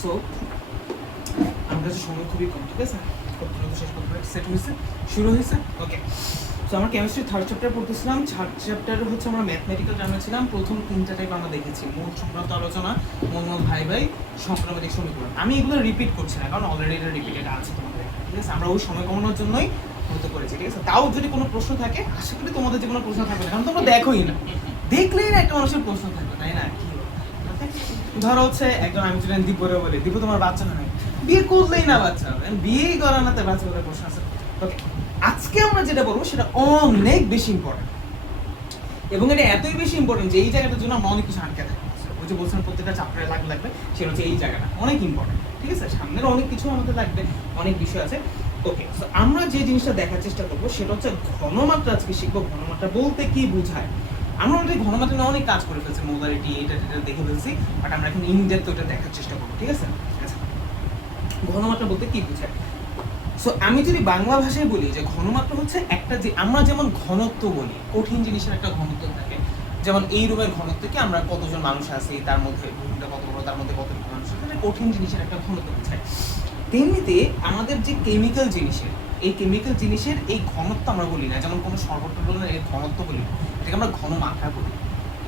So আমার কাছে সময় খুবই কম, ঠিক আছে, খুব দ্রুত শেষ করতে সেট হয়েছে, শুরু হয়েছে। ওকে, সো আমরা কেমিস্ট্রি থার্ড চ্যাপ্টার পড়তেছিলাম। থার্ড চ্যাপ্টারে হচ্ছে আমরা ম্যাথমেটিক্যাল জার্নাল ছিলাম। প্রথম তিনটা টাইপ আমরা দেখেছি, মূল সংক্রান্ত আলোচনা, মূল ভাই ভাই, সংক্রামিক সমীকরণ। আমি এগুলো রিপিট করছি না, কারণ অলরেডি এটা রিপিটেড আছে তোমাদের, ঠিক আছে। আমরা ওই সময় কমানোর জন্যই হতে করেছি, ঠিক আছে। তাও যদি কোনো প্রশ্ন থাকে, আশা করি তোমাদের যে কোনো প্রশ্ন থাকবে না, কারণ তোমরা দেখোই না, দেখলেই না একটা মানুষের প্রশ্ন থাকবে, তাই না? কি ধরো হচ্ছে একজন, আমি যদি দীপরে বলি, দীপু তোমার বাচ্চা হয়, বিয়ে করলেই না বাচ্চা হবে, বিয়েই করা না, তাই বাচ্চা করে প্রশ্ন আছে। ওকে, আজকে আমরা যেটা বলবো সেটা অনেক বেশি ইম্পর্টেন্ট, এবং এটা এতই বেশি ইম্পর্টেন্ট যে এই জায়গাটার জন্য আমরা অনেক কিছু আটকে থাকি। ওই যে বলছিলাম প্রত্যেকটা চ্যাপ্টারে লাগবে, সেটা হচ্ছে এই জায়গাটা অনেক ইম্পর্টেন্ট, ঠিক আছে। সামনের অনেক কিছু আমাদের লাগবে, অনেক বিষয় আছে। ওকে, সো আমরা যে জিনিসটা দেখার চেষ্টা করবো সেটা হচ্ছে ঘনমাত্রা। আজকে শিখবো ঘনমাত্রা বলতে কি বোঝায়। আমরা অলরেডি ঘনমাত্রা নিয়ে অনেক কাজ করে ফেলছি, মোলারিটি এটা দেখে ফেলছি, বাট আমরা এখন ইন ডেপথ ওটা দেখার চেষ্টা করবো, ঠিক আছে। ঘনমাত্রা বলতে কি বোঝায়? সো আমি যদি বাংলা ভাষায় বলি যে ঘনমাত্রা হচ্ছে একটা, যে আমরা যেমন ঘনত্ব বলি, কঠিন জিনিসের একটা ঘনত্ব থাকে, যেমন এই রুমের ঘনত্বকে আমরা কতজন মানুষ আছি, তার মধ্যে রুমটা কত বড়, তার মধ্যে কতজন মানুষ আছে, এটা কঠিন জিনিসের একটা ঘনত্ব বোঝায়। তেমনিতে আমাদের যে কেমিক্যাল জিনিসের, এই কেমিক্যাল জিনিসের এই ঘনত্ব আমরা বলি না, যেমন কোনো শরবতের এর ঘনত্ব বলি না, এটাকে আমরা ঘনমাত্রা বলি,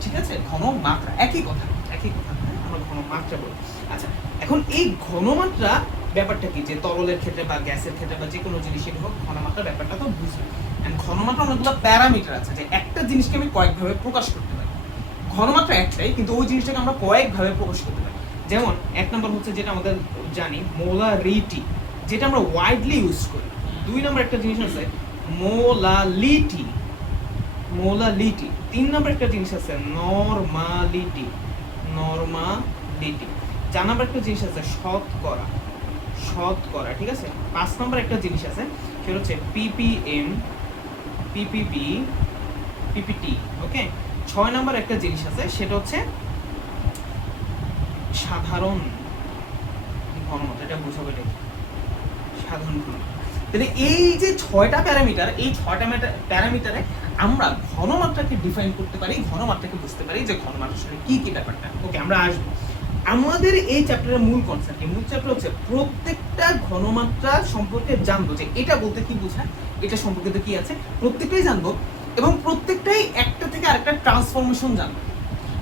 ঠিক আছে। ঘনমাত্রা একই কথা, আমরা ঘনমাত্রা বলি। আচ্ছা, এখন এই ঘনমাত্রা ব্যাপারটা কি, যে তরলের ক্ষেত্রে বা গ্যাসের ক্ষেত্রে বা যে কোনো জিনিসের হোক, ঘনমাত্রা ব্যাপারটা তো বুঝি। ঘনমাত্রা অনেকগুলো প্যারামিটার আছে, যে একটা জিনিসকে আমি কয়েকভাবে প্রকাশ করতে পারি। ঘনমাত্রা একটাই, কিন্তু ওই জিনিসটাকে আমরা কয়েকভাবে প্রকাশ করতে পারি। যেমন এক নম্বর হচ্ছে যেটা আমাদের জানি, মোলারিটি, যেটা আমরা ওয়াইডলি ইউজ করি। দুই নম্বর একটা জিনিস আছে মোলালিটি, মোলালিটি। তিন নম্বর একটা জিনিস আছে নরমালিটি, নরমালিটি। চার নম্বর একটা জিনিস আছে শতকরা, শতকরা, ঠিক আছে। পাঁচ নম্বর একটা জিনিস আছে, সেটা হচ্ছে পিপিএম, পিপিপি, পিপিটি, ওকে। ছয় নম্বর একটা জিনিস আছে, সেটা হচ্ছে সাধারণ ঘনমাত্রা, এটা বোঝাবে সাধারণ ঘনমাত্রা। তাহলে এই যে ছয়টা প্যারামিটার, এই ছয়টা প্যারামিটারে আমরা ঘনমাত্রাকে ডিফাইন করতে পারি, ঘনমাত্রাকে বুঝতে পারি যে ঘনমাত্রার সাথে কি কি ব্যাপারটা। ওকে, আমরা আসবো আমাদের এই চ্যাপ্টারের মূল কনসেপ্ট। মূল চ্যাপ্টার হচ্ছে প্রত্যেকটা ঘনমাত্রা সম্পর্কে জানবো, যে এটা বলতে কি বোঝায়, এটা সম্পর্কে কি আছে, প্রত্যেকটাই জানবো, এবং প্রত্যেকটাই একটা থেকে আরেকটা ট্রান্সফরমেশন জানবো।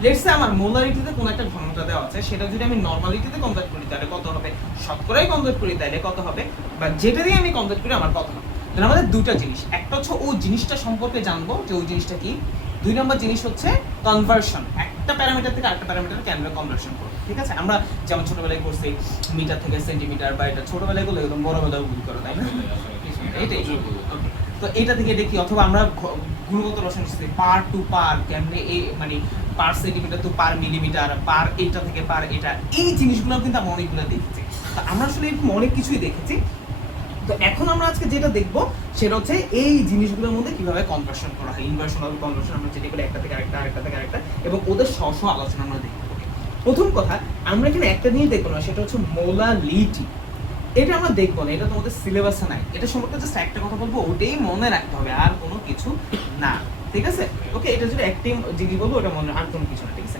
লেটস সে আমার মোলারিটিতে কোন একটা ঘনমাত্রা দেওয়া আছে, সেটা যদি আমি নরমালিটিতে কনভার্ট করি তাহলে কত হবে, শতকরায় কনভার্ট করি তাহলে কত হবে, বা যেটা দিয়ে আমি কনভার্ট করি আমার কত হবে। তাহলে আমাদের দুইটা জিনিস, একটা হচ্ছে ওই জিনিসটা সম্পর্কে জানবো যে ওই জিনিসটা কি, দুই নম্বর জিনিস হচ্ছে কনভার্সন, একটা প্যারামিটার থেকে আরেকটা প্যারামিটারকে আমরা কনভার্সন করব, ঠিক আছে। আমরা যেমন ছোটবেলায় করছি মিটার থেকে সেন্টিমিটার, বা এটা ছোটবেলায় করলে একদম বড়বেলায় ভুল করো, তাই না? এটাই। ওকে, তো এটা থেকে দেখি, অথবা আমরা গুণগত রসায়ন শিখছি পার টু পার, কেমনে এই মানে per centimetre to per millimetre, per এটা থেকে পার এটা, এই জিনিসগুলো কিন্তু আমরা অনেকগুলো দেখেছি। তো আমরা আসলে এরকম অনেক কিছুই দেখেছি। তো এখন আমরা আজকে যেটা দেখবো সেটা হচ্ছে এই জিনিসগুলোর মধ্যে কিভাবে কনভার্সন করা হয়, ইনভার্সন অর কনভার্সন, আমরা যেটা বলি একটা থেকে আরেকটা, আরেকটা থেকে আরেকটা, এবং ওদের স্ব আলোচনা আমরা দেখবো। প্রথম কথা, আমরা এখানে একটা জিনিস দেখবো না, সেটা হচ্ছে মোলালিটি। এটা আমরা দেখবো না, এটা তোমাদের সিলেবাসে নাই। এটা সম্পর্কে জাস্ট একটা কথা বলবো, ওটাই মনে রাখতে হবে, আর কোনো কিছু না, ঠিক আছে। ওকে, এটা যদি একটি জিনিস বলবো, ওটা মনে, আর কোনো কিছু না, ঠিক আছে।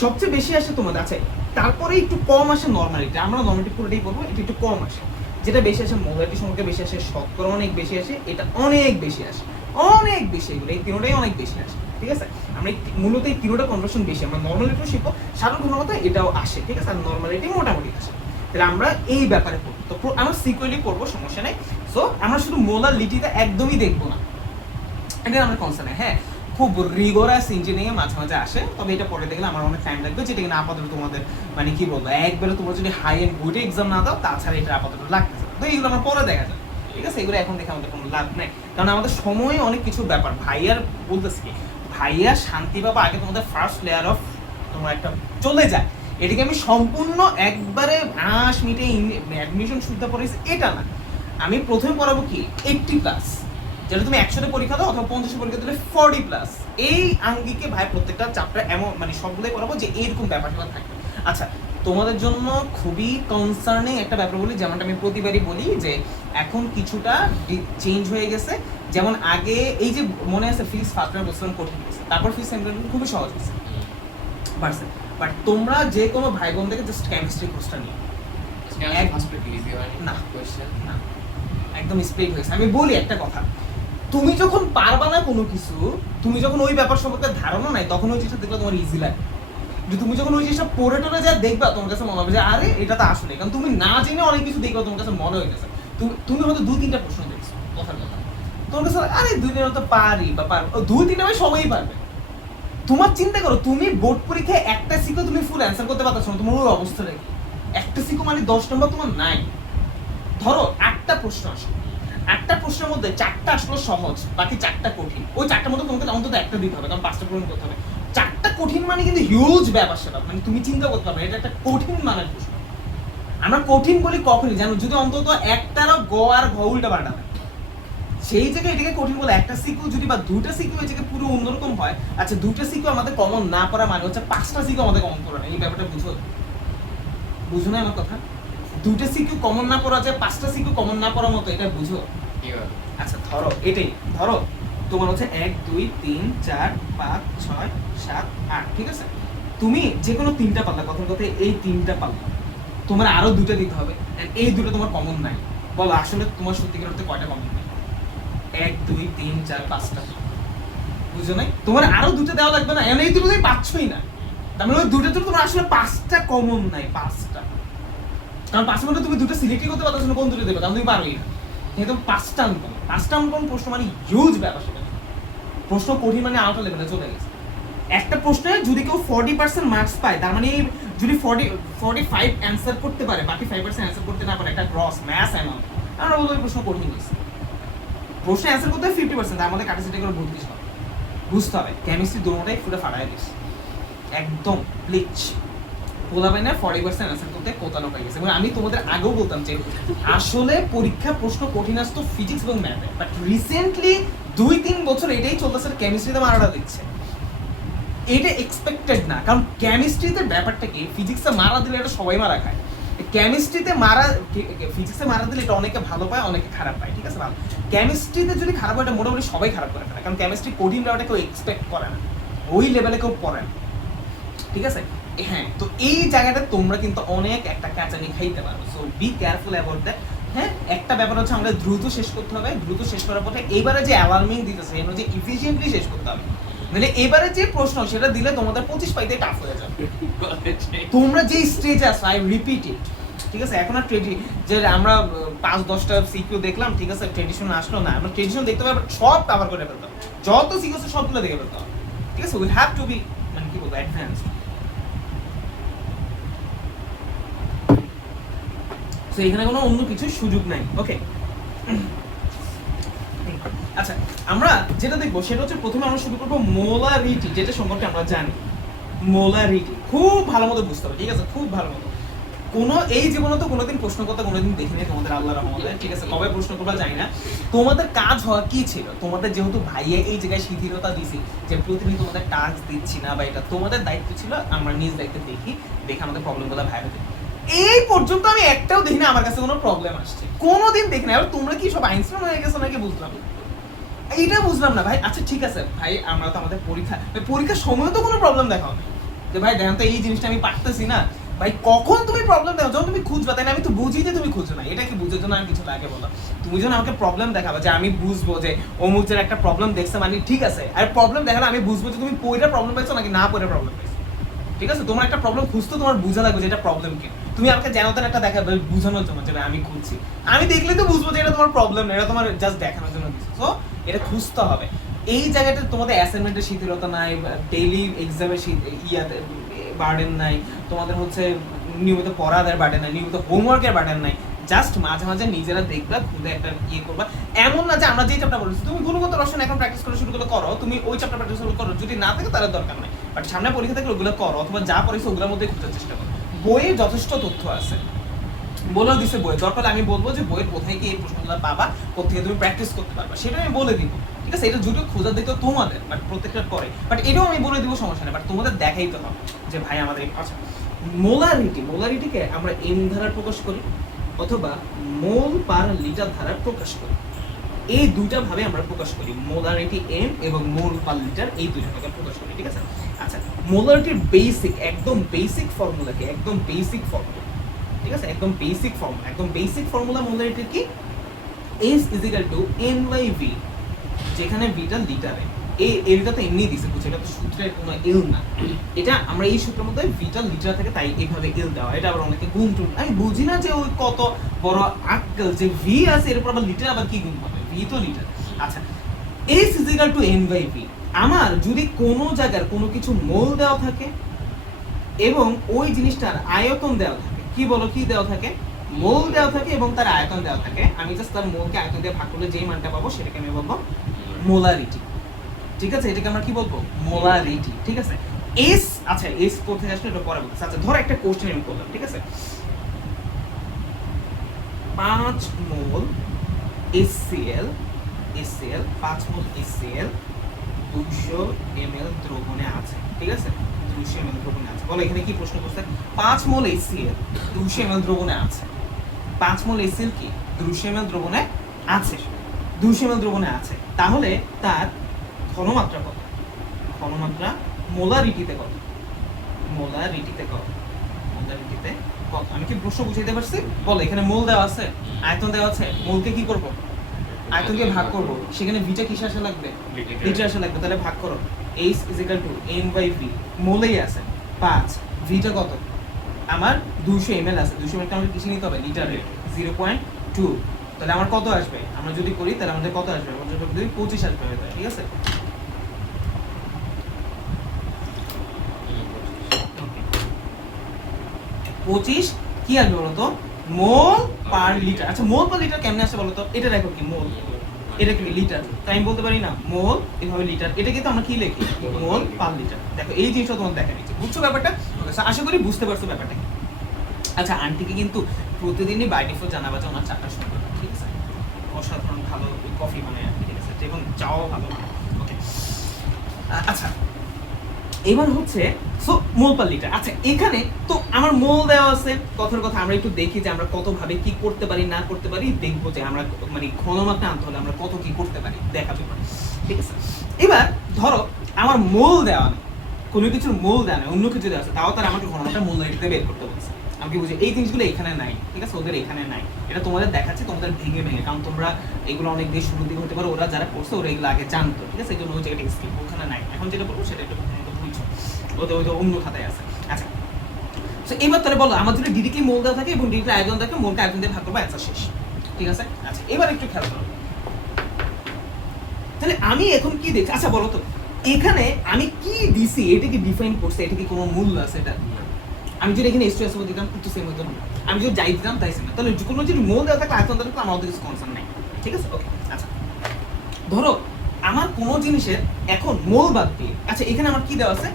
সবচেয়ে বেশি আসে তোমাদের, আছে তারপরে একটু কম আসে নরমালিটি। আমরা নরমালিটি পুরোটাই বলবো, এটা একটু কম আসে। যেটা বেশি আসে মোলারিটি সম্পর্কে বেশি আসে, শতকরা অনেক বেশি আসে, এটা অনেক বেশি আসে, অনেক বেশি। এগুলো এই তিনটাই অনেক বেশি আসে, ঠিক আছে। আমরা মূলত এই তিনটা কনভার্সন বেশি। আমরা নরমালিটিও শিখবো, সাধারণ ঘনমাত্রা এটাও আসে, ঠিক আছে, আর নরমালিটি মোটামুটি আসে। তাহলে আমরা এই ব্যাপারে পড়বো, তো আমরা সিকুয়েলি পড়বো, সমস্যা নেই। সো আমরা শুধু মোলালিটিটা একদমই দেখবো না, এটা আমার কনসার্ন। হ্যাঁ, খুব রিগোরাস ইঞ্জিনিয়ারিং মাঝে মাঝে আসে, তবে এটা পড়ে দেখলে আমার অনেক টাইম লাগবে, যেটা কিনা আপাতত তোমাদের মানে কি বলবো, একবারে তোমরা যদি হাই এন্ড গুড এক্সাম না দাও, তাছাড়া এটা আপাতত লাগতেছে। তো এইগুলো আমার পরে দেখা যায়, ঠিক আছে। এগুলো এখন দেখে আমাদের কোনো লাভ নাই, কারণ আমাদের সময় অনেক কিছু ব্যাপার। ভাইয়ার বলতেছি কি, ভাইয়া শান্তি বাবা আগে তোমাদের ফার্স্ট লেয়ার অফ তোমার একটা চলে যায়, এটাকে আমি সম্পূর্ণ একবারে 5 মিনিটে অ্যাডমিশন সুবিধা পড়াইছি এটা না। আমি প্রথমে পড়াবো কি 80+, যেটা তুমি 100-তে পরীক্ষা দাও অথবা 50-এ পরীক্ষা দিলে 40+, এই আঙ্গিকে ভাই প্রত্যেকটা চ্যাপ্টার এমন মানে সবগুলোই পড়াবো যে এরকম ব্যাপারটা থাকবে। আচ্ছা, তোমাদের জন্য খুবই কনসার্নিং একটা ব্যাপার বলি, যেমনটা আমি প্রতিবারই বলি যে এখন কিছুটা চেঞ্জ হয়ে গেছে। যেমন আগে এই যে মনে আছে ফিজিক্স ফার্স্ট ইয়ার বলছিলাম কঠিন গেছে, তারপর ফিজিক্স সেকেন্ড ইয়ার খুবই সহজ হয়েছে, বাট তোমরা যে কোনো ভাই বোন থেকে জাস্ট কেমিস্ট্রি কোর্সটা নিও, না না, একদম স্প্লিট হয়েছে। আমি বলি একটা কথা, তুমি যখন পারবা না কোনো কিছু, তুমি যখন ওই ব্যাপার সম্পর্কে ধারণা নাই, তখন ওই জিনিসটা দেখলে তোমার ইজি লাগে। যে তুমি যখন ওই জিনিসটা পড়ে টোরে যা দেখবা, তোমার কাছে মনে হবে যে আরে এটা তো আসলে, কারণ তুমি না জেনে অনেক কিছু দেখবা, তোমার কাছে মনে হইতেছে। তুমি হয়তো 2-3টা প্রশ্ন দেখছো, কথার কথা, তোমার কাছে আরে 2 দিনের তো পারি বা পারবো, 2-3টা ভাই সবাই পারবে। তোমার চিন্তা করো, তুমি বোর্ড পরীক্ষায় একটা সিকো তুমি ফুল অ্যান্সার করতে পারছো না, তোমার ওই অবস্থা দেখি একটা সিকো মানে 10 নম্বর তোমার নাই। ধরো 8টা প্রশ্ন আসে, 8টা প্রশ্নের মধ্যে 4টা আসলো সহজ, বাকি 4টা কঠিন। ওই 4টার মধ্যে তোমাকে অন্তত একটা দিতে হবে, কারণ 5টা পূরণ করতে হবে। 4টা কঠিন মানে কিন্তু হিউজ ব্যাপার সেটা, মানে তুমি চিন্তা করতে পারবে এটা একটা কঠিন মানের প্রশ্ন। আমরা কঠিন বলি কখনই জানো, যদি অন্তত একটারও গ আর ঘ উল্টা পাল্টা হয়, সেই জায়গায় এটাকে কঠিন বলে। একটা সিকিউ যদি বা 2টা সিকিউ এই জায়গায় পুরো অন্যরকম হয়। আচ্ছা 2টা সিকিউ আমাদের কমন না পড়া মানে হচ্ছে 5টা সিকিউ আমাদের কমন পড়া না, এই ব্যাপারটা বুঝো না আমার কথা? 2টা সিকিউ কমন না পড়া যায়, 5টা সিকিউ কমন না পড়ার মতো, এটা বুঝো? আচ্ছা ধরো এটাই, ধরো তোমার হচ্ছে 1 2 3 4 5 6 7 8, ঠিক আছে? তুমি যে কোনো 3টা পাল্লা, কথার কথা এই 3টা পাল্লা তোমার আরো 2টা দিতে হবে, এই 2টা তোমার কমন নাই। বলো আসলে তোমার সত্যিকার অর্থে কয়টা কমন নাই? 1 2 3 4 5টা, বুঝো নাই? তোমার আরো 2টা দেওয়া লাগবে না, এই 2টো তুমি পাচ্ছই না, তার মানে ওই 2টা তো তোমার আসলে 5টা কমন নাই, 5টা। কারণ 5টার মধ্যে তুমি 2টা সিলেক্টই করতে পারছো না, কোন 2টা দেবে, কারণ তুমি পারোই না। কিন্তু 5টা আনকমন, 5টা আনকমন প্রশ্ন মানে হিউজ ব্যাপার সেটা। প্রশ্ন কঠিন মানে আউটার লেভেলে চলে গেছে। একটা প্রশ্নে যদি কেউ 40% মার্কস পায়, তার মানে যদি 45 অ্যান্সার করতে পারে, বাকি 5% অ্যান্সার করতে না পারে, একটা গ্রস ম্যাথ অ্যামাউন্ট, আমরা বলবো প্রশ্ন কঠিন হয়েছে। প্রশ্নে অ্যান্সার করতে হয় 50%, তার মধ্যে কাটাছেটা করে 32 হবে। বুঝতে হবে কেমিস্ট্রি দুটোটাই পুরো ফাটায় দিস, একদম ব্লিচ। বলা হয় না 40% অ্যান্সার করতে কোতানো হয়ে গেছে। এবং আমি তোমাদের আগেও বলতাম যে আসলে পরীক্ষা প্রশ্ন কঠিন আসতো ফিজিক্স এবং ম্যাথে, বাট রিসেন্টলি 2-3 বছর এটাই চলতেছে, কেমিস্ট্রিতে মারাটা দিচ্ছে। এটা এক্সপেক্টেড না, কারণ কেমিস্ট্রিতে ব্যাপারটা কি, ফিজিক্সে মারা দিলে এটা সবাই মারা খায়, কেমিস্ট্রিতে মারা, ফিজিক্সে মারা দিলে এটা অনেকে ভালো পায়, অনেকে খারাপ পায়, ঠিক আছে? ভালো কেমিস্ট্রিতে যদি খারাপ হয়, এটা মোটামুটি সবাই খারাপ করে ফেলে, কারণ কেমিস্ট্রি কঠিন লেভেলটা কেউ এক্সপেক্ট করে না, ওই লেভেলে কেউ পড়ে না, ঠিক আছে? হ্যাঁ, তো এই জায়গাটা তোমরা কিন্তু অনেক একটা কাঁচানি খাইতে পারো, so be careful about that. হ্যাঁ, একটা ব্যাপার হচ্ছে আমাদের দ্রুত শেষ করতে হবে, দ্রুত শেষ করার পরে এবারে যে অ্যালার্মিং দিতেছে এর যে ইফিশিয়েন্টলি শেষ করতে হবে, মানে এবারে যে প্রশ্ন সেটা দিলে তোমাদের 25 পাইতে টাফ হয়ে যাবে। তোমরা যে স্টেজে আছো, আই রিপিট ইট, ঠিক আছে? এখন আর যে আমরা 5-10টা সিকিউ দেখলাম, ঠিক আছে, ট্রেডিশন আসলো না, আমরা ট্রেডিশন দেখতে পারবো, সব কভার করে ফেলতে হবে, যত সিকিউ আছে সবগুলো দেখে ফেলতে হবে, ঠিক আছে? উই হ্যাভ টু বি, মানে কি বলবো, অ্যাডভান্সড। তো এখানে কোনো অন্য কিছু সুযোগ নাই, ওকে? আচ্ছা, আমরা যেটা দেখবো সেটা হচ্ছে প্রথমে আমরা শুরু করবো মোলারিটি, যেটা সম্পর্কে আমরা জানি। মোলারিটি খুব ভালো মতো বুঝতে হবে, ঠিক আছে? খুব ভালো মতো। কোনো এই জীবনে তো কোনোদিন প্রশ্ন করতে কোনোদিন দেখিনি তোমাদের, আল্লাহর রহমতে, ঠিক আছে? কবে প্রশ্ন করবা জানি না। তোমাদের কাজ হওয়া কি ছিল, তোমাদের যেহেতু ভাইয়া এই জায়গায় শিথিলতা দিছি যে প্রতিদিন তোমাদের টাস্ক দিচ্ছি না, বা এটা তোমাদের দায়িত্ব ছিল, আমরা নিজ দায়িত্বে দেখে আমাদের প্রবলেমগুলো ভাইবে দেখি। এই পর্যন্ত আমি একটাও দেখি না আমার কাছে কোনো প্রবলেম আসছে, কোনোদিন দেখি না। এবার তোমরা কি সব আইনস্টাইন হয়ে গেছো নাকি বুঝলাম, এইটা বুঝলাম না ভাই। আচ্ছা ঠিক আছে ভাই, আমরা তো আমাদের পরীক্ষার সময় তো কোনো প্রবলেম দেখাও না, যে ভাই দেখেন তো এই জিনিসটা আমি পারতেছি না। ভাই কখন তুমি প্রবলেম দেখো? যখন তুমি খুঁজবা, তাই না? আমি তো বুঝি যে তুমি খুঁজো না, এটা কি বুঝার জন্য আমি কিছু আগে বলো, তুমি যখন আমাকে প্রবলেম দেখাবে যে আমি বুঝবো যে অমুকের একটা প্রবলেম দেখছে, মানে ঠিক আছে, আর প্রবলেম দেখালে আমি বুঝবো যে তুমি পড়ে প্রবলেম পাইছো নাকি না পড়ে প্রবলেম পাইছো, ঠিক আছে? তোমার একটা প্রবলেম খুঁজতে তোমার বোঝা লাগবে যে এটা প্রবলেম কি। তুমি আমাকে যেন তেন একটা দেখাবে বোঝানোর জন্য যে আমি খুঁজছি, আমি দেখলে তো বুঝবো যে এটা তোমার প্রবলেম না, এটা তোমার জাস্ট দেখানোর জন্য দিচ্ছি। সো এটা খুঁজতে হবে। এই জায়গাটা তোমাদের অ্যাসাইনমেন্টের শিথিলতা নাই, ডেইলি এক্সামের ইয়াতে বার্ডেন নাই, তোমাদের হচ্ছে নিয়মিত পড়াদের বার্ডেন নাই, নিয়মিত হোমওয়ার্কের বার্ডেন নাই, জাস্ট মাঝে মাঝে নিজেরা দেখবা, খুদে একটা ইয়ে করবা। এমন না যে আমরা যে চ্যাপ্টার বলেছি তুমি গুণগত রসায়ন এখন প্র্যাকটিস করে শুরু করো, তুমি ওই চ্যাপ্টার প্র্যাকটিস করো, যদি না থাকে তাহলে দরকার নাই, বাট সামনে পরীক্ষা থেকে ওগুলো করো, অথবা যা পড়েছো ওগুলোর মধ্যে খোঁজার চেষ্টা করো। বইয়ে যথেষ্ট তথ্য আছে, বলেও দিছে বই, দরকার আমি বলবো যে বইয়ের কোথায় কি এই প্রশ্নগুলো পাবা, কোথেকে তুমি প্র্যাকটিস করতে পারবা, সেটা আমি বলে দিব, ঠিক আছে? এটা যদি খোঁজার দিতে তোমাদের, বাট প্রত্যেকটা করে, বাট এটাও আমি বলে দিব, সমস্যা নেই, বাট তোমাদের দেখাইতে হবে যে ভাই আমাদের। আচ্ছা, মোলারিটিকে আমরা এম ধারায় প্রকাশ করি অথবা মোল পার লিটার ধারায় প্রকাশ করি, এই দুইটা ভাবে আমরা প্রকাশ করি। মোলারিটি এম এবং মোল পার লিটার, এই দুইটা ভাবে প্রকাশ করি, ঠিক আছে? আচ্ছা, মোলারিটির একদম বেসিক ফর্মুলা কি, একদম বেসিক ফর্মুলা, ঠিক ঠিক আছে, একদম বেসিক ফর্মুলা মোলারিটির কি S = N/V, যেখানে ভিটা লিটারে, এই এলটা তো এমনি দিছে, বুঝছো, এটা তো সূত্রের কোনো এল না, এটা আমরা এই সূত্রের মধ্যে ভিটা লিটার থেকে তাই এইভাবে এল দেওয়া, এটা আবার অনেকে গুণ টুন, আমি বুঝি না যে ওই কত বড় আক্কেল যে ভি আছে এর উপর আবার লিটার আবার কি গুণ হবে, ভি তো লিটার। আচ্ছা, S = N/V, আমার যদি কোনো জায়গার কোনো কিছু মোল দেওয়া থাকে এবং ওই জিনিসটার আয়তন দেওয়া থাকে, কি বলো, কি দেওয়া থাকে, মোল দেওয়া থাকে এবং তার আয়তন দেওয়া থাকে, আমি জাস্ট তার মোলকে আয়তন দিয়ে ভাগ করলে যেই মানটা পাবো সেটাকে আমি বলবো মোলারিটি, ঠিক আছে, এটাকে আমরা কি বলবো, মোলারিটি, ঠিক আছে। এস, আচ্ছা এস কোথায় আসলে এটা পরে বলতেছি। আচ্ছা ধরো একটা কোশ্চেন আমি করলাম, ঠিক আছে, 5 মোল HCl 5 মোল HCl 200 ml দ্রবণে আছে, ঠিক আছে, 200 ml দ্রবণে আছে। বলো এখানে কি প্রশ্ন করছে, 5 মোল HCl 200 ml দ্রবণে আছে, 5 মোল HCl কি 200 ml দ্রবণে আছে, 200 ml দ্রবণে আছে, তাহলে তার ঘনমাত্রা কত, ঘনমাত্রা মোলারিটিতে কত, মোলারিটিতে কত, মোলারিটিতে কত, আমি কি প্রশ্ন বুঝাইতে পারছি? বলো এখানে মোল দেওয়া আছে, আয়তন দেওয়া আছে, মোলকে কি করব, আয়তনকে ভাগ করব, সেখানে ভিটা কিসে আসা লাগবে, লিটার আসা লাগবে, তাহলে ভাগ করো, H = N/V, মোলেই আছে 5, ভিটা কত আমার 200 ml আছে, 200 ml টা আমাদের কিসে নিতে হবে, লিটারে 0.2, তাহলে আমার কত আসবে, আমরা যদি করি তাহলে আমাদের কত আসবে, আমাদের যদি 25 আসবে, ঠিক আছে, 25 কি আসবে বলতো, মোল পার লিটার। আচ্ছা মোল পার লিটার কেমনে আসে বলতো, এটা দেখো কি মোল, এটা কি লিটার, তাই আমি বলতে পারি না মোল এভাবে লিটার, এটা কিন্তু আমরা কি লিখি, মোল পার লিটার। দেখো এই জিনিসটা তোমার দেখা দিচ্ছি, বুঝছো ব্যাপারটা, আশা করি বুঝতে পারছো ব্যাপারটা। আচ্ছা আন্টিকে কিন্তু প্রতিদিনই বাই ডিফল্ট জানাবা যে ওনার চাটা সুন্দর, ঠিক আছে, অসাধারণ ভালো কফি বানায়, ঠিক আছে, এবং চাও ভালো, ওকে। আচ্ছা এবার হচ্ছে সো মোল পার লিটার। আচ্ছা এখানে তো আমার মোল দেওয়া আছে, কথার কথা আমরা একটু দেখি যে আমরা কত ভাবে কি করতে পারি না করতে পারি, দেখবো যে আমরা মানে ঘনমাত্রা আনতে হলে আমরা কত কি করতে পারি, দেখা ব্যাপার, ঠিক আছে। এবার ধরো আমার মোল দেওয়া নেই, কোনো কিছুর মোল দেওয়া নেই, অন্য কিছু দেওয়া আছে, তাও তার আমাকে ঘনমাত্রা মোলারিটিতে বের করতে বলছে, আমি কি বুঝি এই জিনিসগুলো এখানে নাই, ঠিক আছে, ওদের এখানে নাই, এটা তোমাদের দেখাচ্ছি তোমাদের ভেঙে ভেঙে, কারণ তোমরা এগুলো অনেক বেশি শুরু দিকে হতে পারো, ওরা যারা করছে ওরা এগুলো আগে জানতো, ঠিক আছে, এই জন্য ওই জায়গাটা স্কিপ, ওখানে নাই, এখন যেটা বলবো সেটা একটু বুঝছো, ওই তো অন্য খাতায় আছে। আচ্ছা সো এবার তাহলে বলো আমার যদি ডিরেক্টলি মোল দেওয়া থাকে এবং ডিরেক্টলি আয়তন থাকে, মোলকে আয়তন দিয়ে ভাগ করবো, অ্যান্সার শেষ, ঠিক আছে। আচ্ছা এবার একটু খেয়াল করো, তাহলে আমি এখন কি দেখছি, আচ্ছা বলো তো এখানে আমি কি দিছি, এটা কি ডিফাইন করছে, এটা কি কোনো মূল্য আছে, এটা আমি যদি এখানে S2 SO দিতাম একটু সেম হতো না, আমি যদি যাই দিতাম তাই সেম, তাহলে কোনো যদি মোল দেওয়া থাকলে আয়তন দেওয়া থাকলে আমার কিছু কনসার্ন নাই, ঠিক আছে, ওকে। আচ্ছা ধরো আমার কোনো জিনিসের এখন মোল বাদ দিয়ে, আচ্ছা এখানে আমার কি দেওয়া আছে,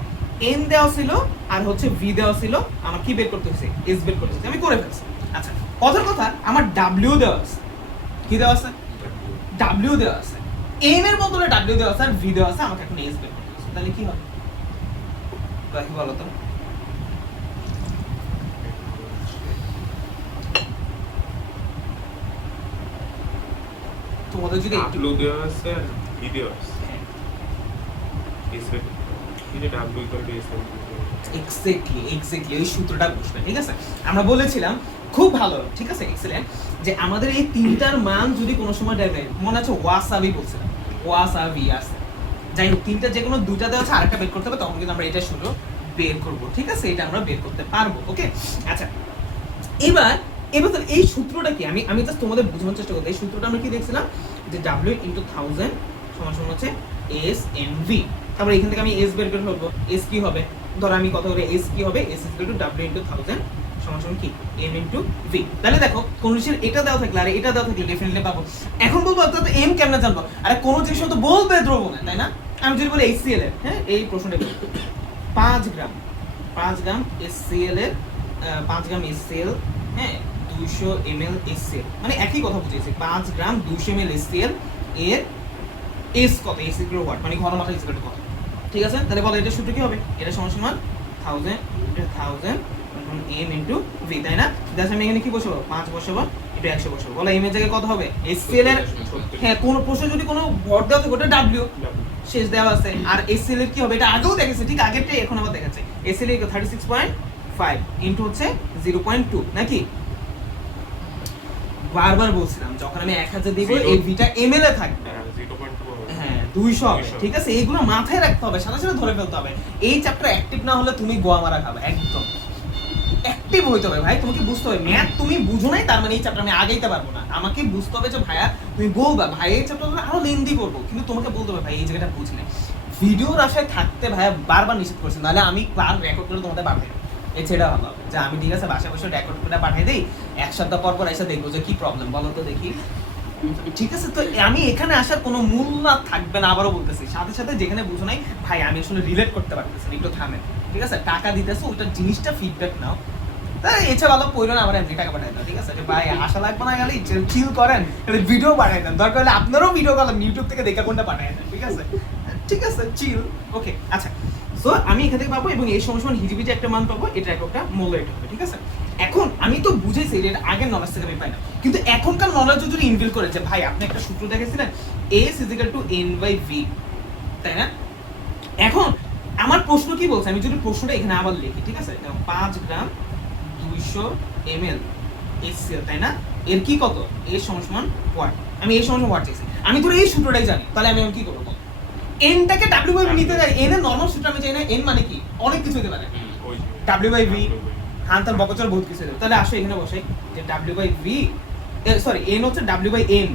N দেওয়া ছিল আর হচ্ছে V দেওয়া ছিল, আমার কি বের করতে হচ্ছে, S বের করতে হচ্ছে, আমি করে ফেলছি। আচ্ছা কথার কথা আমার W দেওয়া আছে, কি দেওয়া আছে, W দেওয়া আছে, N এর বদলে W দেওয়া আছে আর V দেওয়া আছে, আমাকে এখন S বের করতে হচ্ছে, তাহলে কি হবে, কি বলো তো, তোমাদের যদি W দেওয়া আছে আর V দেওয়া আছে, S বের এটা W = S, এক্স্যাক্টলি ওই সূত্রটা বসবে, ঠিক আছে। আমরা বলেছিলাম খুব ভালো, ঠিক আছে, এক্সেলেন্ট, যে আমাদের এই তিনটার মান যদি কোনো সময় দেয়, মনে আছে ওয়াসাবি বলছিলাম, ওয়াসাবি আছে, যাই হোক তিনটা যে কোনো দুইটা দেওয়া আছে, আরেকটা বের করতে হবে, তখন কিন্তু আমরা এটা শুধু বের করব, ঠিক আছে, এটা আমরা বের করতে পারবো, ওকে। আচ্ছা এবার তাহলে এই সূত্রটা কি, আমি জাস্ট তোমাদের বোঝানোর চেষ্টা করতে, এই সূত্রটা আমরা কি দেখছিলাম যে W × 1000 সমান হচ্ছে SMV, তারপর এখান থেকে আমি S বের করে ফেলবো, S কি হবে, ধরো আমি কথা বলি S কি হবে, S = W × 1000 সমান কি M × V, তাহলে দেখো কোন জিনিসের এটা দেওয়া থাকলে আর এটা দেওয়া থাকলে ডেফিনেটলি পাবো। এখন বলবো অর্থাৎ M কেমনে জানবো, আরে কোন জিনিস তো বলবে দ্রবণে, তাই না, আমি যদি বলি HCl এর, হ্যাঁ এই প্রশ্নটা 5 গ্রাম HCl এর 5 গ্রাম HCl, হ্যাঁ 200 ml HCl, মানে একই কথা বুঝিয়েছি, 5 গ্রাম 200 ml HCl এর S কত, S = ওয়াট, মানে ঘনমাত্রা S = কত, ঠিক আছে। তাহলে বলো এটা সূত্র কি হবে, এটা সমান 1000 M × V, তাই না, দেখো আমি এখানে কি বসাবো, 5 বসাবো, এটা 100 বসাবো, বলো M এর জায়গায় কত হবে, HCl এর, হ্যাঁ কোন প্রশ্ন যদি কোনো ভর দেওয়া থাকে ওটা W শেষ দেওয়া আছে, আর HCl এর কি হবে, এটা আগেও দেখেছি, ঠিক আগেরটাই এখন আবার দেখাচ্ছে, HCl 36.5 ইনটু হচ্ছে 0.2 নাকি, বারবার বলছিলাম যখন আমি 1000 দিব এই ভিটা ml এ থাকবে। 0.2 হবে। হ্যাঁ 200 হবে, ঠিক আছে? এইগুলো মাথায় রাখতে হবে, সাথে সাথে ধরে ফেলতে হবে। এই চ্যাপ্টার অ্যাক্টিভ না হলে তুমি গোয়া মারা খাবে, একদম অ্যাক্টিভ হইতে হবে ভাই। তোমাকে বুঝতে হবে ম্যাথ তুমি বুঝো নাই তার মানে এই চ্যাপ্টার আমি আগাইতে পারবো না। আমাকে বুঝতে হবে যে ভাইয়া তুমি বলবা ভাই এই চ্যাপ্টার আরো লেন্দি করবো, কিন্তু তোমাকে বলতে হবে ভাই এই জায়গাটা বুঝলে। ভিডিওর আশায় থাকতে ভাইয়া বারবার নিষেধ করছি, নাহলে আমি ক্লাস রেকর্ড করে তোমাদের পাঠাই এই ছেড়া ভালো হবে যে আমি ঠিক আছে বাসায় বসে রেকর্ড করে পাঠিয়ে দিই, এক সপ্তাহ পর পর এসে দেখবো যে কি প্রবলেম বলো তো দেখি, ঠিক আছে? তো আমি এখানে আসার কোনো মূল্য থাকবে না, আবারও বলতেছি। সাথে সাথে যেখানে বুঝো নাই ভাই আমি আসলে রিলেট করতে পারতেছি না, একটু থামেন, ঠিক আছে? টাকা দিতেছো ওটা জিনিসটা ফিডব্যাক নাও, তাই এছাড়া ভালো পড়ো না, আমার এমনি টাকা পাঠাই দাও, ঠিক আছে? যে ভাই আশা লাগবে না, গেলে চিল করেন, ভিডিও পাঠাই দেন, দরকার হলে আপনারাও ভিডিও করেন ইউটিউব থেকে দেখে কোনটা পাঠাই দেন, ঠিক আছে? ঠিক আছে, চিল, ওকে। আচ্ছা, সো আমি এখান থেকে পাবো এবং এই সময় হিজিবিজি একটা মান পাবো, এটা একটা মূল্য এটা হবে, ঠিক আছে? এখন আমি তো বুঝেছি এটা আগের নলেজ থেকে আমি পাই না, কিন্তু এখনকার নলেজ যদি ইনবিল্ড করেছে ভাই আপনি একটা সূত্র দেখেছিলেন S = N/V, তাই না? এখন আমার প্রশ্ন কি বলছে, আমি যদি প্রশ্নটা এখানে আবার লিখি, ঠিক আছে? 5 গ্রাম 200 ml HCl, তাই না? এর কি কত? এর সমান ওয়াট। আমি এর সমান ওয়াট চাইছি, আমি তো এই সূত্রটাই জানি, তাহলে আমি কি করব? n টাকে w/v নিতে যাই, n এর নরমাল সূত্র আমি জানি না, n মানে কি অনেক কিছু হতে পারে, w/v হান্তার বকচর বহুত কিছু দেবে। তাহলে আসো এখানে বসাই যে w/v সরি n হচ্ছে w/m,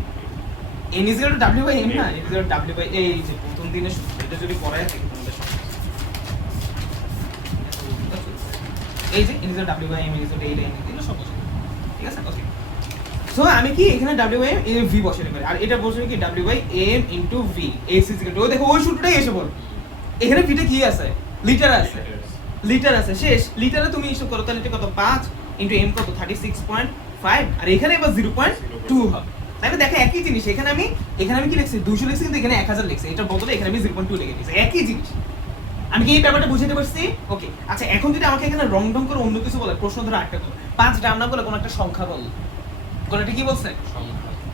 n = w/m না, n = w/a। এই যে প্রথম দিনের সূত্র এটা যদি পড়ায় থাকে তোমাদের সাথে, এই যে n = w/m, n = a, এগুলো সব বসে, ঠিক আছে? ওকে, সো আমি কি এখানে w/m এর v বসাতে পারি, আর এটা বসবে কি w/m * v, s = ও দেখো ওই সূত্রটাই এসে বল। এখানে ভিটা কি আছে? লিটার আছে, লিটার আছে, শেষ। লিটারে তুমি ইস্যু করো তাহলে এটা কত? 5 * m কত? 36.5, আর এখানে এবার 0.2 হবে। তাহলে দেখো একই জিনিস, এখানে আমি কি লিখছি? 200 লিখছি, কিন্তু এখানে 1000 লিখছি, এটা বদলে এখানে আমি 0.2 লিখে দিয়েছি, একই জিনিস। আমি কি এই ব্যাপারটা বুঝাতে পারছি? ওকে, আচ্ছা এখন যদি আমাকে এখানে রং ঢং করে অন্য কিছু বলে, প্রশ্ন ধরে আটকা করো, 5 গ্রাম না বলে কোনো একটা সংখ্যা বল, কোনটা কি বলছে?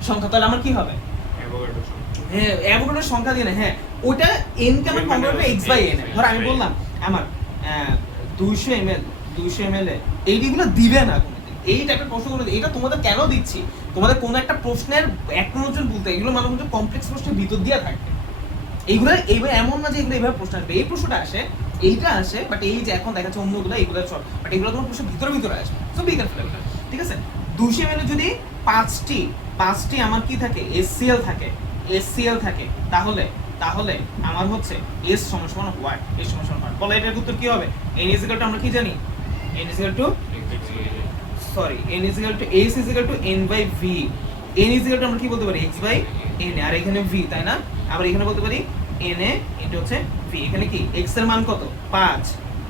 সংখ্যা, তাহলে আমার কি হবে? হ্যাঁ অ্যাভোগাড্রোর সংখ্যা দিয়ে না, হ্যাঁ ওটা n কেমন কনভার্ট x/n। ধর আমি বললাম আমার 200 ml এইগুলো দিবে না কোনোদিন, এই টাইপের প্রশ্নগুলো এটা তোমাদের কেন দিচ্ছি, তোমাদের কোনো একটা প্রশ্নের একজন বলতে এগুলো মানে হচ্ছে কমপ্লেক্স প্রশ্নের ভিতর দিয়ে থাকবে, এইবার এমন না যে এগুলো এইভাবে প্রশ্ন আসবে, এই প্রশ্নটা আসে, এইটা আসে, বাট এই যে এখন দেখাচ্ছে অন্যগুলো এগুলো শর্ট, বাট এগুলো তোমার প্রশ্নের ভিতরে আসবে, সো বি কেয়ারফুল, ঠিক আছে? 200 ml যদি 5টি আমার কি থাকে? HCl থাকে, তাহলে আমার হচ্ছে S সমান ওয়াট, S সমান ওয়াট। বলে এটার উত্তর কি হবে? n = আমরা কি জানি? n = S = N/V, n = আমরা কি বলতে পারি? x/n, আর এখানে v, তাই না? আবার এখানে বলতে পারি na এটা হচ্ছে v, এখানে কি x এর মান কত? 5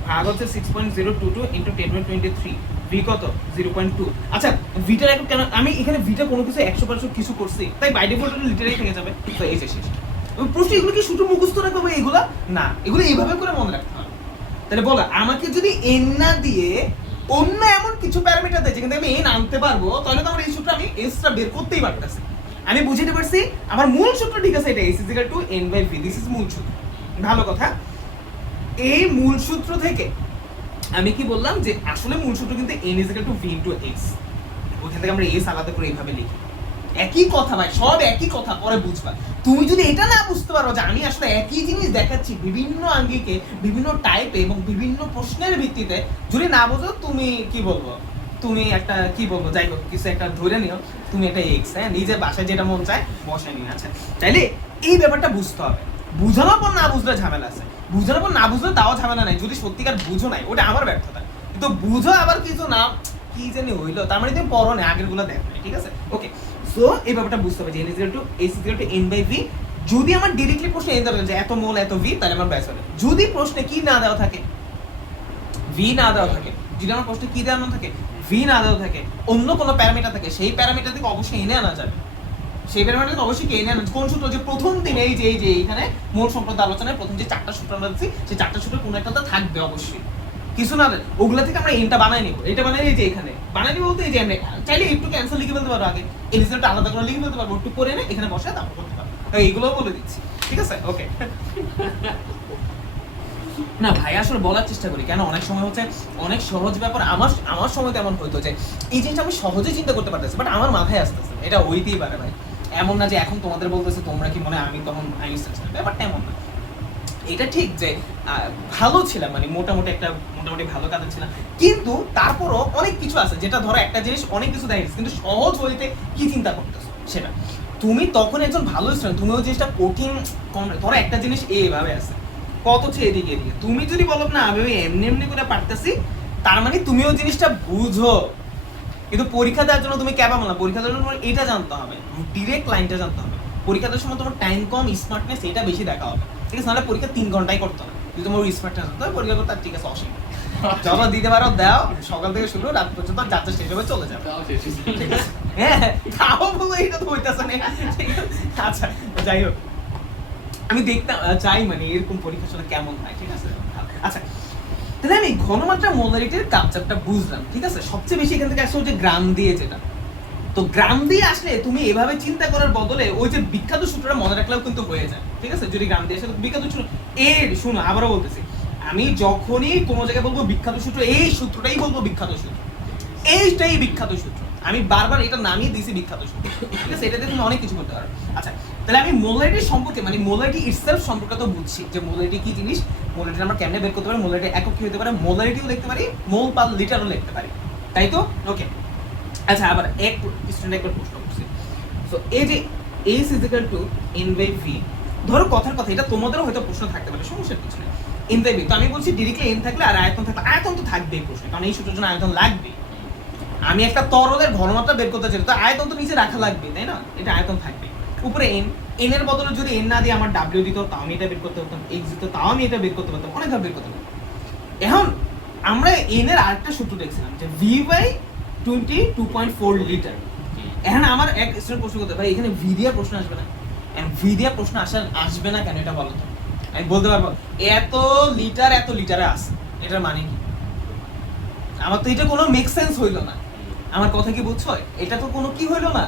ভাগ হচ্ছে 6.022 * 10^23, v কত? 0.2। আচ্ছা ভিটার এখন কেন আমি এখানে ভিটা কোনো কিছু 100% কিছু করছি, তাই বাই ডিফল্ট লিটারেই থেকে যাবে, তো এই যে শেষ। প্রশ্ন এগুলো কি শুধু মুখস্থ রাখবো এগুলা না, এগুলো এইভাবে করে মনে রাখতে হবে। তাহলে বলো আমাকে যদি n না দিয়ে অন্য এমন কিছু প্যারামিটার দেয় যেখান থেকে আমি n আনতে পারবো, তাহলে তো আমার এই সূত্র আমি s টা বের করতেই পারতেছি। আমি বুঝতে পারছি আমার মূল সূত্র ঠিক আছে, এটা s = N/V, দিস ইজ মূল সূত্র। ভালো কথা, এই মূল সূত্র থেকে আমি কি বললাম যে আসলে মূল সূত্র কিন্তু n = v * x, ওখান থেকে আমরা s আলাদা করে এইভাবে লিখি, একই কথা ভাই, সব একই কথা, পরে বুঝবা। তুমি যদি এটা না বুঝতে পারো যে আমি আসলে একই জিনিস দেখাচ্ছি বিভিন্ন আঙ্গিকে, বিভিন্ন টাইপে এবং বিভিন্ন প্রশ্নের ভিত্তিতে, যদি না বোঝো তুমি কি বলবো, তুমি একটা কি বলবো, যাই হোক কিছু একটা ধরে নিও, তুমি একটা এক্স, হ্যাঁ নিজে বাসায় যেটা মন চায় বসায় নিয়ে। আচ্ছা তাইলে এই ব্যাপারটা বুঝতে হবে, বুঝানোর পর না বুঝলে ঝামেলা আছে, বুঝানোর পর না বুঝলে তাও ঝামেলা নাই, যদি সত্যিকার বুঝো নাই ওটা আমার ব্যর্থতা, কিন্তু বুঝো আবার কিছু না কি জানি হইলো, তার মানে তুমি পড়ো না, আগের গুলো দেখো, ঠিক আছে? ওকে, সো এই ব্যাপারটা বুঝতে হবে যে n = N/V। যদি আমার ডিরেক্টলি প্রশ্নে এন দেওয়া যে এত মোল এত v, তাহলে আমার ব্যাস হবে। যদি প্রশ্নে কি না দেওয়া থাকে, v না দেওয়া থাকে, যদি আমার প্রশ্নে কি দেওয়া না থাকে, v না দেওয়া থাকে, অন্য কোনো প্যারামিটার থাকে, সেই প্যারামিটার থেকে অবশ্যই এনে আনা যাবে, সেই প্যারামিটার থেকে অবশ্যই এনে আনা। কোন সূত্র? যে প্রথম দিন এই যে এইখানে মূল সম্পর্ক আলোচনায় প্রথম যে 4টা সূত্র আমরা দিচ্ছি, সেই 4টা সূত্র কোনো একটা থাকবে অবশ্যই, কিছু না ওগুলা থেকে আমরা এনটা বানাই নিব, এটা বানাই এই যে এখানে বানাই নিব বলতে এই যে আমরা চাইলে একটু ক্যান্সেল লিখে ফেলতে পারবো, আগে এই রিজাল্টটা আলাদা করে লিখে ফেলতে পারবো, একটু করে এনে এখানে বসে তারপর করতে পারবো, এইগুলোও বলে দিচ্ছি, ঠিক আছে? ওকে, না ভাই আসলে বলার চেষ্টা করি কেন অনেক সময় হচ্ছে অনেক সহজ ব্যাপার আমার সময় তেমন হইতো যে এই জিনিসটা আমি সহজে চিন্তা করতে পারতেছি বাট আমার মাথায় আসতেছে এটা হইতেই পারে ভাই এমন না যে এখন তোমাদের বলতেছে তোমরা কি মনে হয় আমি তখন আইনস্টাইন ছিলাম ব্যাপারটা এমন না এটা ঠিক যে ভালো ছিলাম মানে মোটামুটি ভালো কাজে ছিলাম কিন্তু তারপরও অনেক কিছু আছে যেটা ধরো একটা জিনিস অনেক কিছু দেখাইছে কিন্তু সহজ হইতে কি চিন্তা করতেছো সেটা তুমি তখন একজন ভালো স্টুডেন্ট তুমি ওই জিনিসটা কঠিন ধরো একটা জিনিস এইভাবে আছে কত হচ্ছে এদিকে এদিকে তুমি যদি বলো না আমি এমনি এমনি করে পারতেছি তার মানে তুমি ওই জিনিসটা বুঝো কিন্তু পরীক্ষা দেওয়ার জন্য তুমি ক্যাপাবল না পরীক্ষা দেওয়ার জন্য তোমার এটা জানতে হবে ডিরেক্ট লাইনটা জানতে হবে পরীক্ষা দেওয়ার সময় তোমার টাইম কম স্মার্টনেস এটা বেশি দেখা হবে ঠিক আছে নাহলে পরীক্ষা 3 ঘন্টায় করতে হবে যদি তোমার স্মার্টনেস হতো পরীক্ষা করতে ঠিক আছে অসুবিধা চলো দিতে পারো দাও সকাল থেকে শুরু রাত পর্যন্ত যাত্রা শেষ হবে চলে যাবে ঠিক আছে হ্যাঁ তাও বলো এটা তো হইতাছে না ঠিক আছে? আচ্ছা যাই হোক আমি দেখতাম চাই মানে এরকম পরীক্ষা আসলে কেমন হয় ঠিক আছে আচ্ছা তাহলে আমি ঘনমাত্রা মোলারিটির কনসেপ্টটা বুঝলাম ঠিক আছে সবচেয়ে বেশি এখান থেকে আসলে যে গ্রাম দিয়ে যেটা তো গ্রাম দিয়ে আসলে তুমি এভাবে চিন্তা করার বদলে ওই যে বিখ্যাত সূত্রটা মনে রাখলেও কিন্তু হয়ে যায় ঠিক আছে যদি গ্রাম দিয়ে আসে বিখ্যাত সূত্র শুনো আবারও বলতেছি আমি যখনই কোনো জায়গায় বলবো বিখ্যাত সূত্র এই সূত্রটাই বলবো বিখ্যাত সূত্র এইটাই বিখ্যাত সূত্র আমি বারবার এটা নামিয়ে দিয়েছি বিখ্যাত সূত্র ঠিক আছে এটা দিয়ে তুমি অনেক কিছু করতে পারো আচ্ছা তাহলে আমি মোলারিটি সম্পর্কে মানে মোলারিটি ইটসেলফ সম্পর্কে তো বুঝছি যে মোলারিটি কি জিনিস মোলারিটি আমরা কেমনে বের করতে পারি মোলারিটি একক কি হতে পারে মোলারিটিও লিখতে পারি মোল পার লিটারও লিখতে পারি তাই তো ওকে আচ্ছা আবার এক স্টুডেন্ট একবার প্রশ্ন করছি সো এই যে S = N/V ধরো কথার কথা এটা তোমাদেরও হয়তো প্রশ্ন থাকতে পারে সমস্যা কিছু নেই N/V তো আমি বলছি ডিরেক্টলি N থাকলে আর আয়তন থাকলে আয়তন তো থাকবেই প্রশ্ন কারণ এই সূত্রের জন্য আয়তন লাগবে আমি একটা তরলের ঘনমাত্রা বের করতে চাই তো আয়তন তো নিচে রাখা লাগবে তাই না এটা আয়তন থাকবে উপরে n এর বদলে যদি n না দিয়ে আমার w দিত তাও আমি এটা বের করতে পারতাম x দিত তাও আমি এটা বের করতে পারতাম অনেকভাবে বের করতে পারতাম এখন আমরা n এর আরেকটা সূত্র দেখছিলাম যে v/22.4 লিটার এখন আমার এক স্টুডেন্ট প্রশ্ন করতে ভাই এখানে v দিয়ে প্রশ্ন আসবে না এন্ড v দিয়ে প্রশ্ন আসবে না কেন এটা বলো তো আমি বলতে পারবো এত লিটারে আছে এটার মানে কি আমার তো এটা কোনো মেক সেন্স হইলো না আমার কথা কি বুঝছো এটা তো কোনো কি হইলো না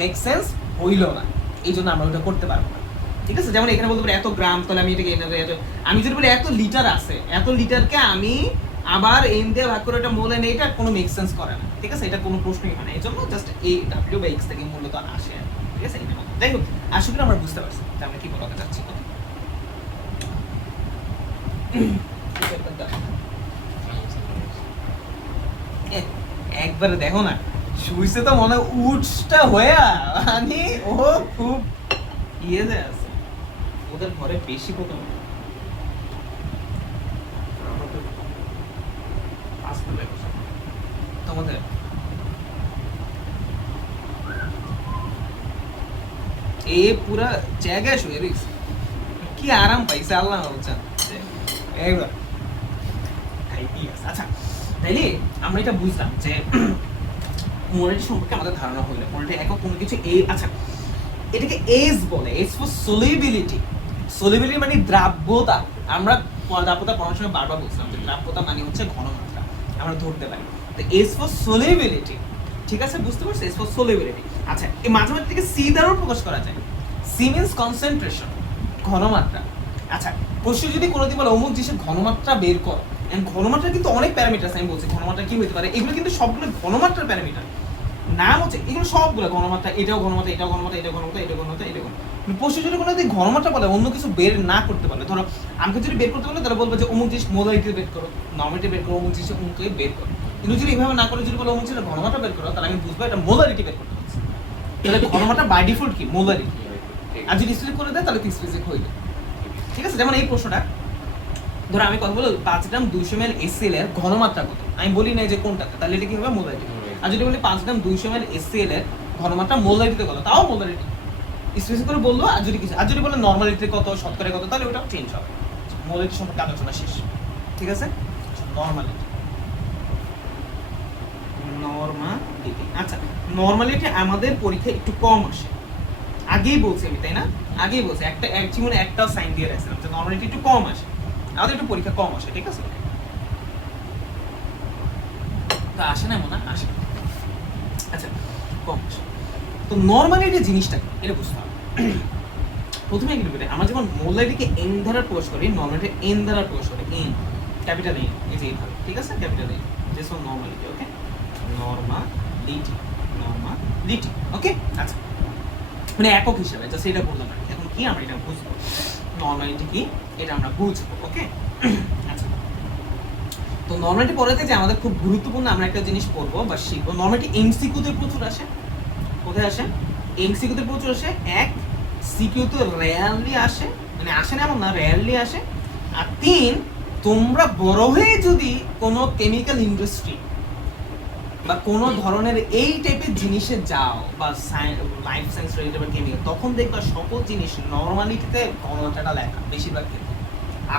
মেক সেন্স হইলো না এই জন্য আমরা ওটা করতে পারবো না ঠিক আছে যেমন এখানে বলতে পারি এত গ্রাম তাহলে আমি এটাকে আমি যদি বলি এত লিটার আছে এত লিটারকে আমি আবার এন দিয়ে ভাগ করে এটা মোল এনে এটা কোনো মেক সেন্স করে না ঠিক আছে এটা কোনো প্রশ্নই হয় না এই জন্য জাস্ট এই w/x থেকে মূলত আসে ঠিক আছে যাই হোক আশা করি আমরা বুঝতে পারছি যে আমরা কি বলতে চাচ্ছি একবারে দেখো না শুইছে তো মনে উঠটা হয়ে মানে ও খুব ইয়েতে আছে ওদের ঘরে বেশি কত তোমাদের এ পুরা জায়গায় শুয়ে রিস কি আরাম পাইছে আল্লাহ বলছেন এইবার আচ্ছা তাইলে আমরা এটা বুঝলাম যে মোলারিটি সম্পর্কে আমাদের ধারণা হইলো মোলারিটি একক কোনো কিছু আচ্ছা এটাকে এস বলে এস ফর সলিবিলিটি সলিবিলিটি মানে দ্রাব্যতা আমরা দ্রাব্যতা পড়ার সময় বারবার বলছিলাম যে দ্রাব্যতা মানে হচ্ছে ঘনমাত্রা আমরা ধরতে পারি তো এস ফর সলিবিলিটি ঠিক আছে বুঝতে পারছো এস ফর সলিবিলিটি আচ্ছা এই মাঝামাঝি থেকে সি দ্বারাও প্রকাশ করা যায় সি মিন্স কনসেন্ট্রেশন ঘনমাত্রা আচ্ছা প্রশ্ন যদি কোনোদিন বলে অমুক জিনিসের ঘনমাত্রা বের কর ঘনমাত্রা কিন্তু অনেক প্যারামিটার আমি বলছি ঘনমাত্রা কি হতে পারে এগুলো কিন্তু সবগুলো ঘনমাত্রার প্যারামিটার নাম হচ্ছে এগুলো সবগুলো ঘনমাত্রা এটাও ঘনমাত্রা এটাও ঘনমাত্রা এটাও ঘনমাত্রা এটাও ঘনমাত্রা এটা প্রশ্ন যদি কোনো ঘনমাত্রা বলে অন্য কিছু বের না করতে পারে ধরো আমাকে যদি বের করতে বলে তাহলে বলবো যে অমুক জিনিস মোলারিটি বের করো নর্মালিটি বের করো অমুক জিনিস অমুককে বের করো কিন্তু যদি এভাবে না করে যদি বলে অমুক জিনিস ঘনমাত্রা বের করো তাহলে আমি বুঝবো এটা মোলারিটি বের করতে হচ্ছে তাহলে ঘনমাত্রা বাই ডিফল্ট কি মোলারিটি আর যদি স্পেসিফিক করে দেয় তাহলে স্পেসিফিক হয়ে যায় ঠিক আছে যেমন এই প্রশ্নটা ধরো আমি কথা বলবো 5 গ্রাম 200 ml HCl এর ঘনমাত্রা কত আমি বলি না যে কোনটাতে তাহলে এটা কি হবে মোলারিটি আর যদি বলি 5 গ্রাম 200 ml HCl এর ঘনমাত্রা মোলারিটিতে কত তাও মোলারিটি স্পেসিফিক করে বললো আর যদি বলে নরমালিটি কত শতকরা কত তাহলে ওটা চেঞ্জ হবে মোলারিটি সম্পর্কে আলোচনা শেষ ঠিক আছে নরমালিটি আচ্ছা নরমালিটি আমাদের পরীক্ষায় একটু কম আসে আগেই বলছি আমি তাই না আগেই বলছি একটা জীবনে একটা সাইন দিয়ে রাখছিলাম যে নরমালিটি একটু কম আসে আমাদের একটু পরীক্ষা কম আসে ঠিক আছে তো আসে না মনে আসে আচ্ছা কম আসে তো নরমালিটি জিনিসটা এটা বুঝতে হবে প্রথমে কি লিখবে আমরা যখন মোলারিটিকে এন দ্বারা প্রকাশ করি নরমালিটি এন দ্বারা প্রকাশ করি এন ক্যাপিটাল এন এই যে এইভাবে ঠিক আছে capital N this one normality okay normality okay আচ্ছা মানে একক হিসেবে জাস্ট এটা বললাম আর কি। এখন কি আমরা এটা বুঝবো নরমালিটি কি এটা আমরা বুঝবো ওকে আচ্ছা তো নরমালিটি পড়াতে যে আমাদের খুব গুরুত্বপূর্ণ আমরা একটা জিনিস পড়বো বা শিখবো নরমালিটি এমসিকিউতে প্রচুর আসে কোথায় আসে এমসিকিউতে প্রচুর আসে এক সিকিউতে রেয়ারলি আসে মানে আসে না এমন না রেয়ারলি আসে আর তিন তোমরা বড় হয়ে যদি কোনো কেমিক্যাল ইন্ডাস্ট্রি বা কোনো ধরনের এই টাইপের জিনিসে যাও বা লাইফ সায়েন্স রিলেটেড বা কেমিক্যাল তখন দেখবা সকল জিনিস নরমালিটিতে গণনাটা লেখা বেশিরভাগ ক্ষেত্রে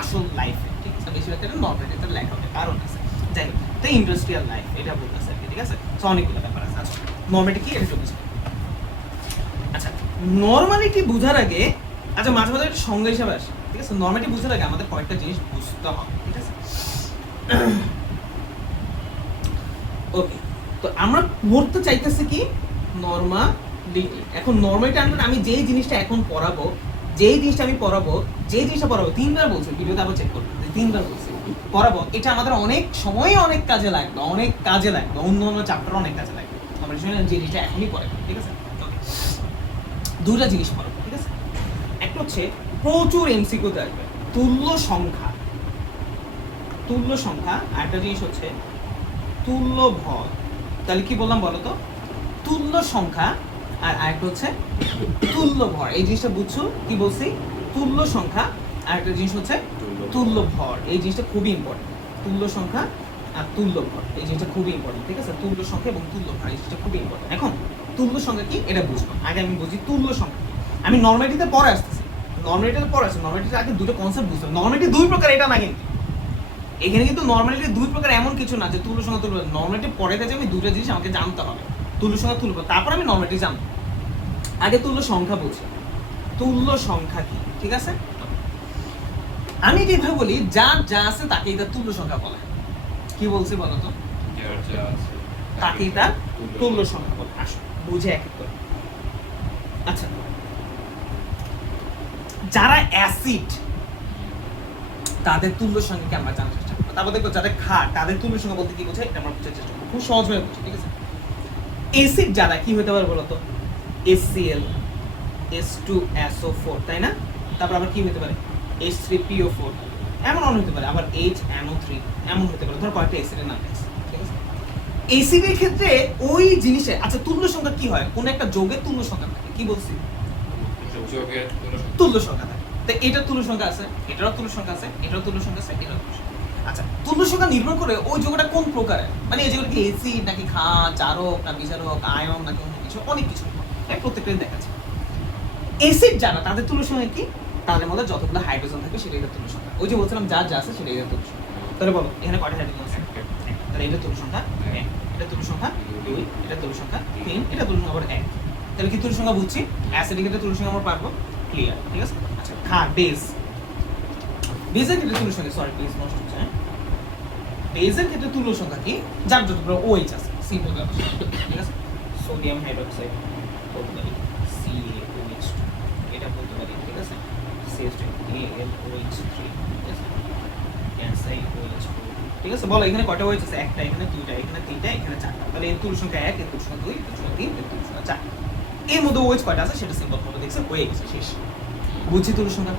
আসল লাইফে ঠিক আছে বেশিরভাগ ক্ষেত্রে নরমালিটিতে লেখা হবে কারণ আছে যাই হোক তো ইন্ডাস্ট্রিয়াল লাইফ এটা বলতেছে আর কি ঠিক আছে তো অনেকগুলো ব্যাপার আছে আচ্ছা নরমালিটি কি এটা বুঝতে আচ্ছা নরমালিটি বোঝার আগে আচ্ছা মাঝে মাঝে একটা সংজ্ঞা হিসাবে আসে ঠিক আছে নরমালিটি বোঝার আগে আমাদের কয়েকটা জিনিস বুঝতে হবে ঠিক আছে ওকে তো আমরা পড়তে চাইতেছি কি নরমালিটি এখন নরমালিটি আমি যেই জিনিসটা এখন পড়াবো যেই জিনিসটা আমি পড়াবো যেই জিনিসটা পড়াবো তিনবার বলছি ভিডিওতে আবার চেক করবো তিনবার বলছি পড়াবো এটা আমাদের অনেক সময় অনেক কাজে লাগবে অন্য অন্য চ্যাপ্টার অনেক কাজে লাগবে আমরা যে জিনিসটা এখনই পড়ে ঠিক আছে দুটা জিনিস পড়াবো ঠিক আছে একটা হচ্ছে প্রচুর এমসিকিউতে আসবে তুল্য সংখ্যা আর একটা জিনিস হচ্ছে তুল্য ভর তাহলে কি বললাম বলো তো তুল্য সংখ্যা আর আরেকটা হচ্ছে তুল্য ভর এই জিনিসটা বুঝছো কি বলছি তুল্য সংখ্যা আর একটা জিনিস হচ্ছে তুল্য ভর এই জিনিসটা খুবই ইম্পর্টেন্ট তুল্য সংখ্যা আর তুল্য ভর এই জিনিসটা খুবই ইম্পর্টেন্ট ঠিক আছে তুল্য সংখ্যা এবং তুল্য ভর এই জিনিসটা খুবই ইম্পর্টেন্ট এখন তুল্য সংখ্যা কি এটা বুঝবো আগে আমি বুঝি তুল্য সংখ্যা আমি নরমালিটিতে পরে আসতেছি নরমালিটিতে আগে দুটো কনসেপ্ট বুঝতে হবে নরমালিটি দুই প্রকার এটা না কিন্তু এখানে কিন্তু নরমালিটি দুই প্রকার এমন কিছু না যে তুল্য সংখ্যা তুল্য নরমালিটি পরে যে আমি দুটো জিনিস আমাকে জানতে হবে তুল্য সংখ্যা তুল্য তারপর আমি নরমালিটি জানবো আগে তুল্য সংখ্যা বুঝি তুল্য সংখ্যা কি ঠিক আছে আমি যেভাবে বলি যার যা আছে তাকে এটা তুল্য সংখ্যা বলে কি বলছি বলো তো তাকে এটা তুল্য সংখ্যা বলে আসো বুঝে এক এক করে আচ্ছা যারা অ্যাসিড তাদের তুল্য সংখ্যাকে আমরা জানার চেষ্টা করবো তারপর দেখবো যাদের ক্ষার তাদের তুল্য সংখ্যা বলতে কি বোঝায় এটা আমরা বোঝার চেষ্টা করবো খুব সহজ ভাবে বুঝি ঠিক আছে অ্যাসিড যারা কি হতে পারে বলতো HCl H2SO4 তাই না তারপর আবার কি হতে পারে H3PO4 এমন অনেক হতে পারে আবার HNO3 এমন হতে পারে ধর কয়েকটা অ্যাসিডের নাম আছে ঠিক আছে অ্যাসিডের ক্ষেত্রে ওই জিনিসে আচ্ছা তুল্য সংখ্যা কি হয় কোন একটা যৌগের তুল্য সংখ্যা থাকে কি বলছি যৌগের তুল্য সংখ্যা থাকে তো এটা তুল্য সংখ্যা আছে এটারও তুল্য সংখ্যা আছে এটারও তুল্য সংখ্যা আছে এটারও তুল্য সংখ্যা আচ্ছা তুল্য সংখ্যা নির্ভর করে ওই যৌগটা কোন প্রকারের মানে এই যৌগটা কি অ্যাসিড নাকি ক্ষার চারক না বিজারক আয়ন নাকি অন্য কিছু অনেক কিছু প্রত্যেকটাই দেখা যায় অ্যাসিড যারা তাদের তুল্য সংখ্যা কি তাদের মধ্যে যতগুলো হাইড্রোজেন থাকে সেটাই তুল্য সংখ্যা ওই যে বলছিলাম যার যা আছে সেটাই তুল্য সংখ্যা তাহলে বলো এখানে কয়টা হাইড্রোজেন আছে তাহলে এটা তুল্য সংখ্যা 1 এটা তুল্য সংখ্যা 2 এটা তুল্য সংখ্যা 3 এটা তুল্য সংখ্যা আবার 1 তাহলে কি তুল্য সংখ্যা বুঝছি অ্যাসিডিক ক্ষেত্রে তুল্য সংখ্যা আমরা পারবো ক্লিয়ার ঠিক আছে আচ্ছা ক্ষার বেজের ক্ষেত্রে তুল্য সংখ্যা সরি বেজ নষ্ট হচ্ছে বেজের ক্ষেত্রে তুল্য সংখ্যা কি যার যতগুলো OH আছে সিম্পল ব্যাপার ঠিক আছে সোডিয়াম হাইড্রোক্সাইড বলতে পারি CaOH এটা বলতে পারি ঠিক আছে CH2AlOH3 ঠিক আছে CaSiOH4 ঠিক আছে বলো এখানে কয়টা OH আছে একটা এখানে দুইটা এখানে তিনটা এখানে চারটা তাহলে এর তুল্য সংখ্যা 1 এর তুল্য সংখ্যা 2 এর তুল্য সংখ্যা 3 এর তুল্য সংখ্যা 4 এর মধ্যে OH কয়টা আছে সেটা সিম্পল ভাবে দেখছেন হয়ে গেছে শেষ বুঝছি তুল্য সংখ্যা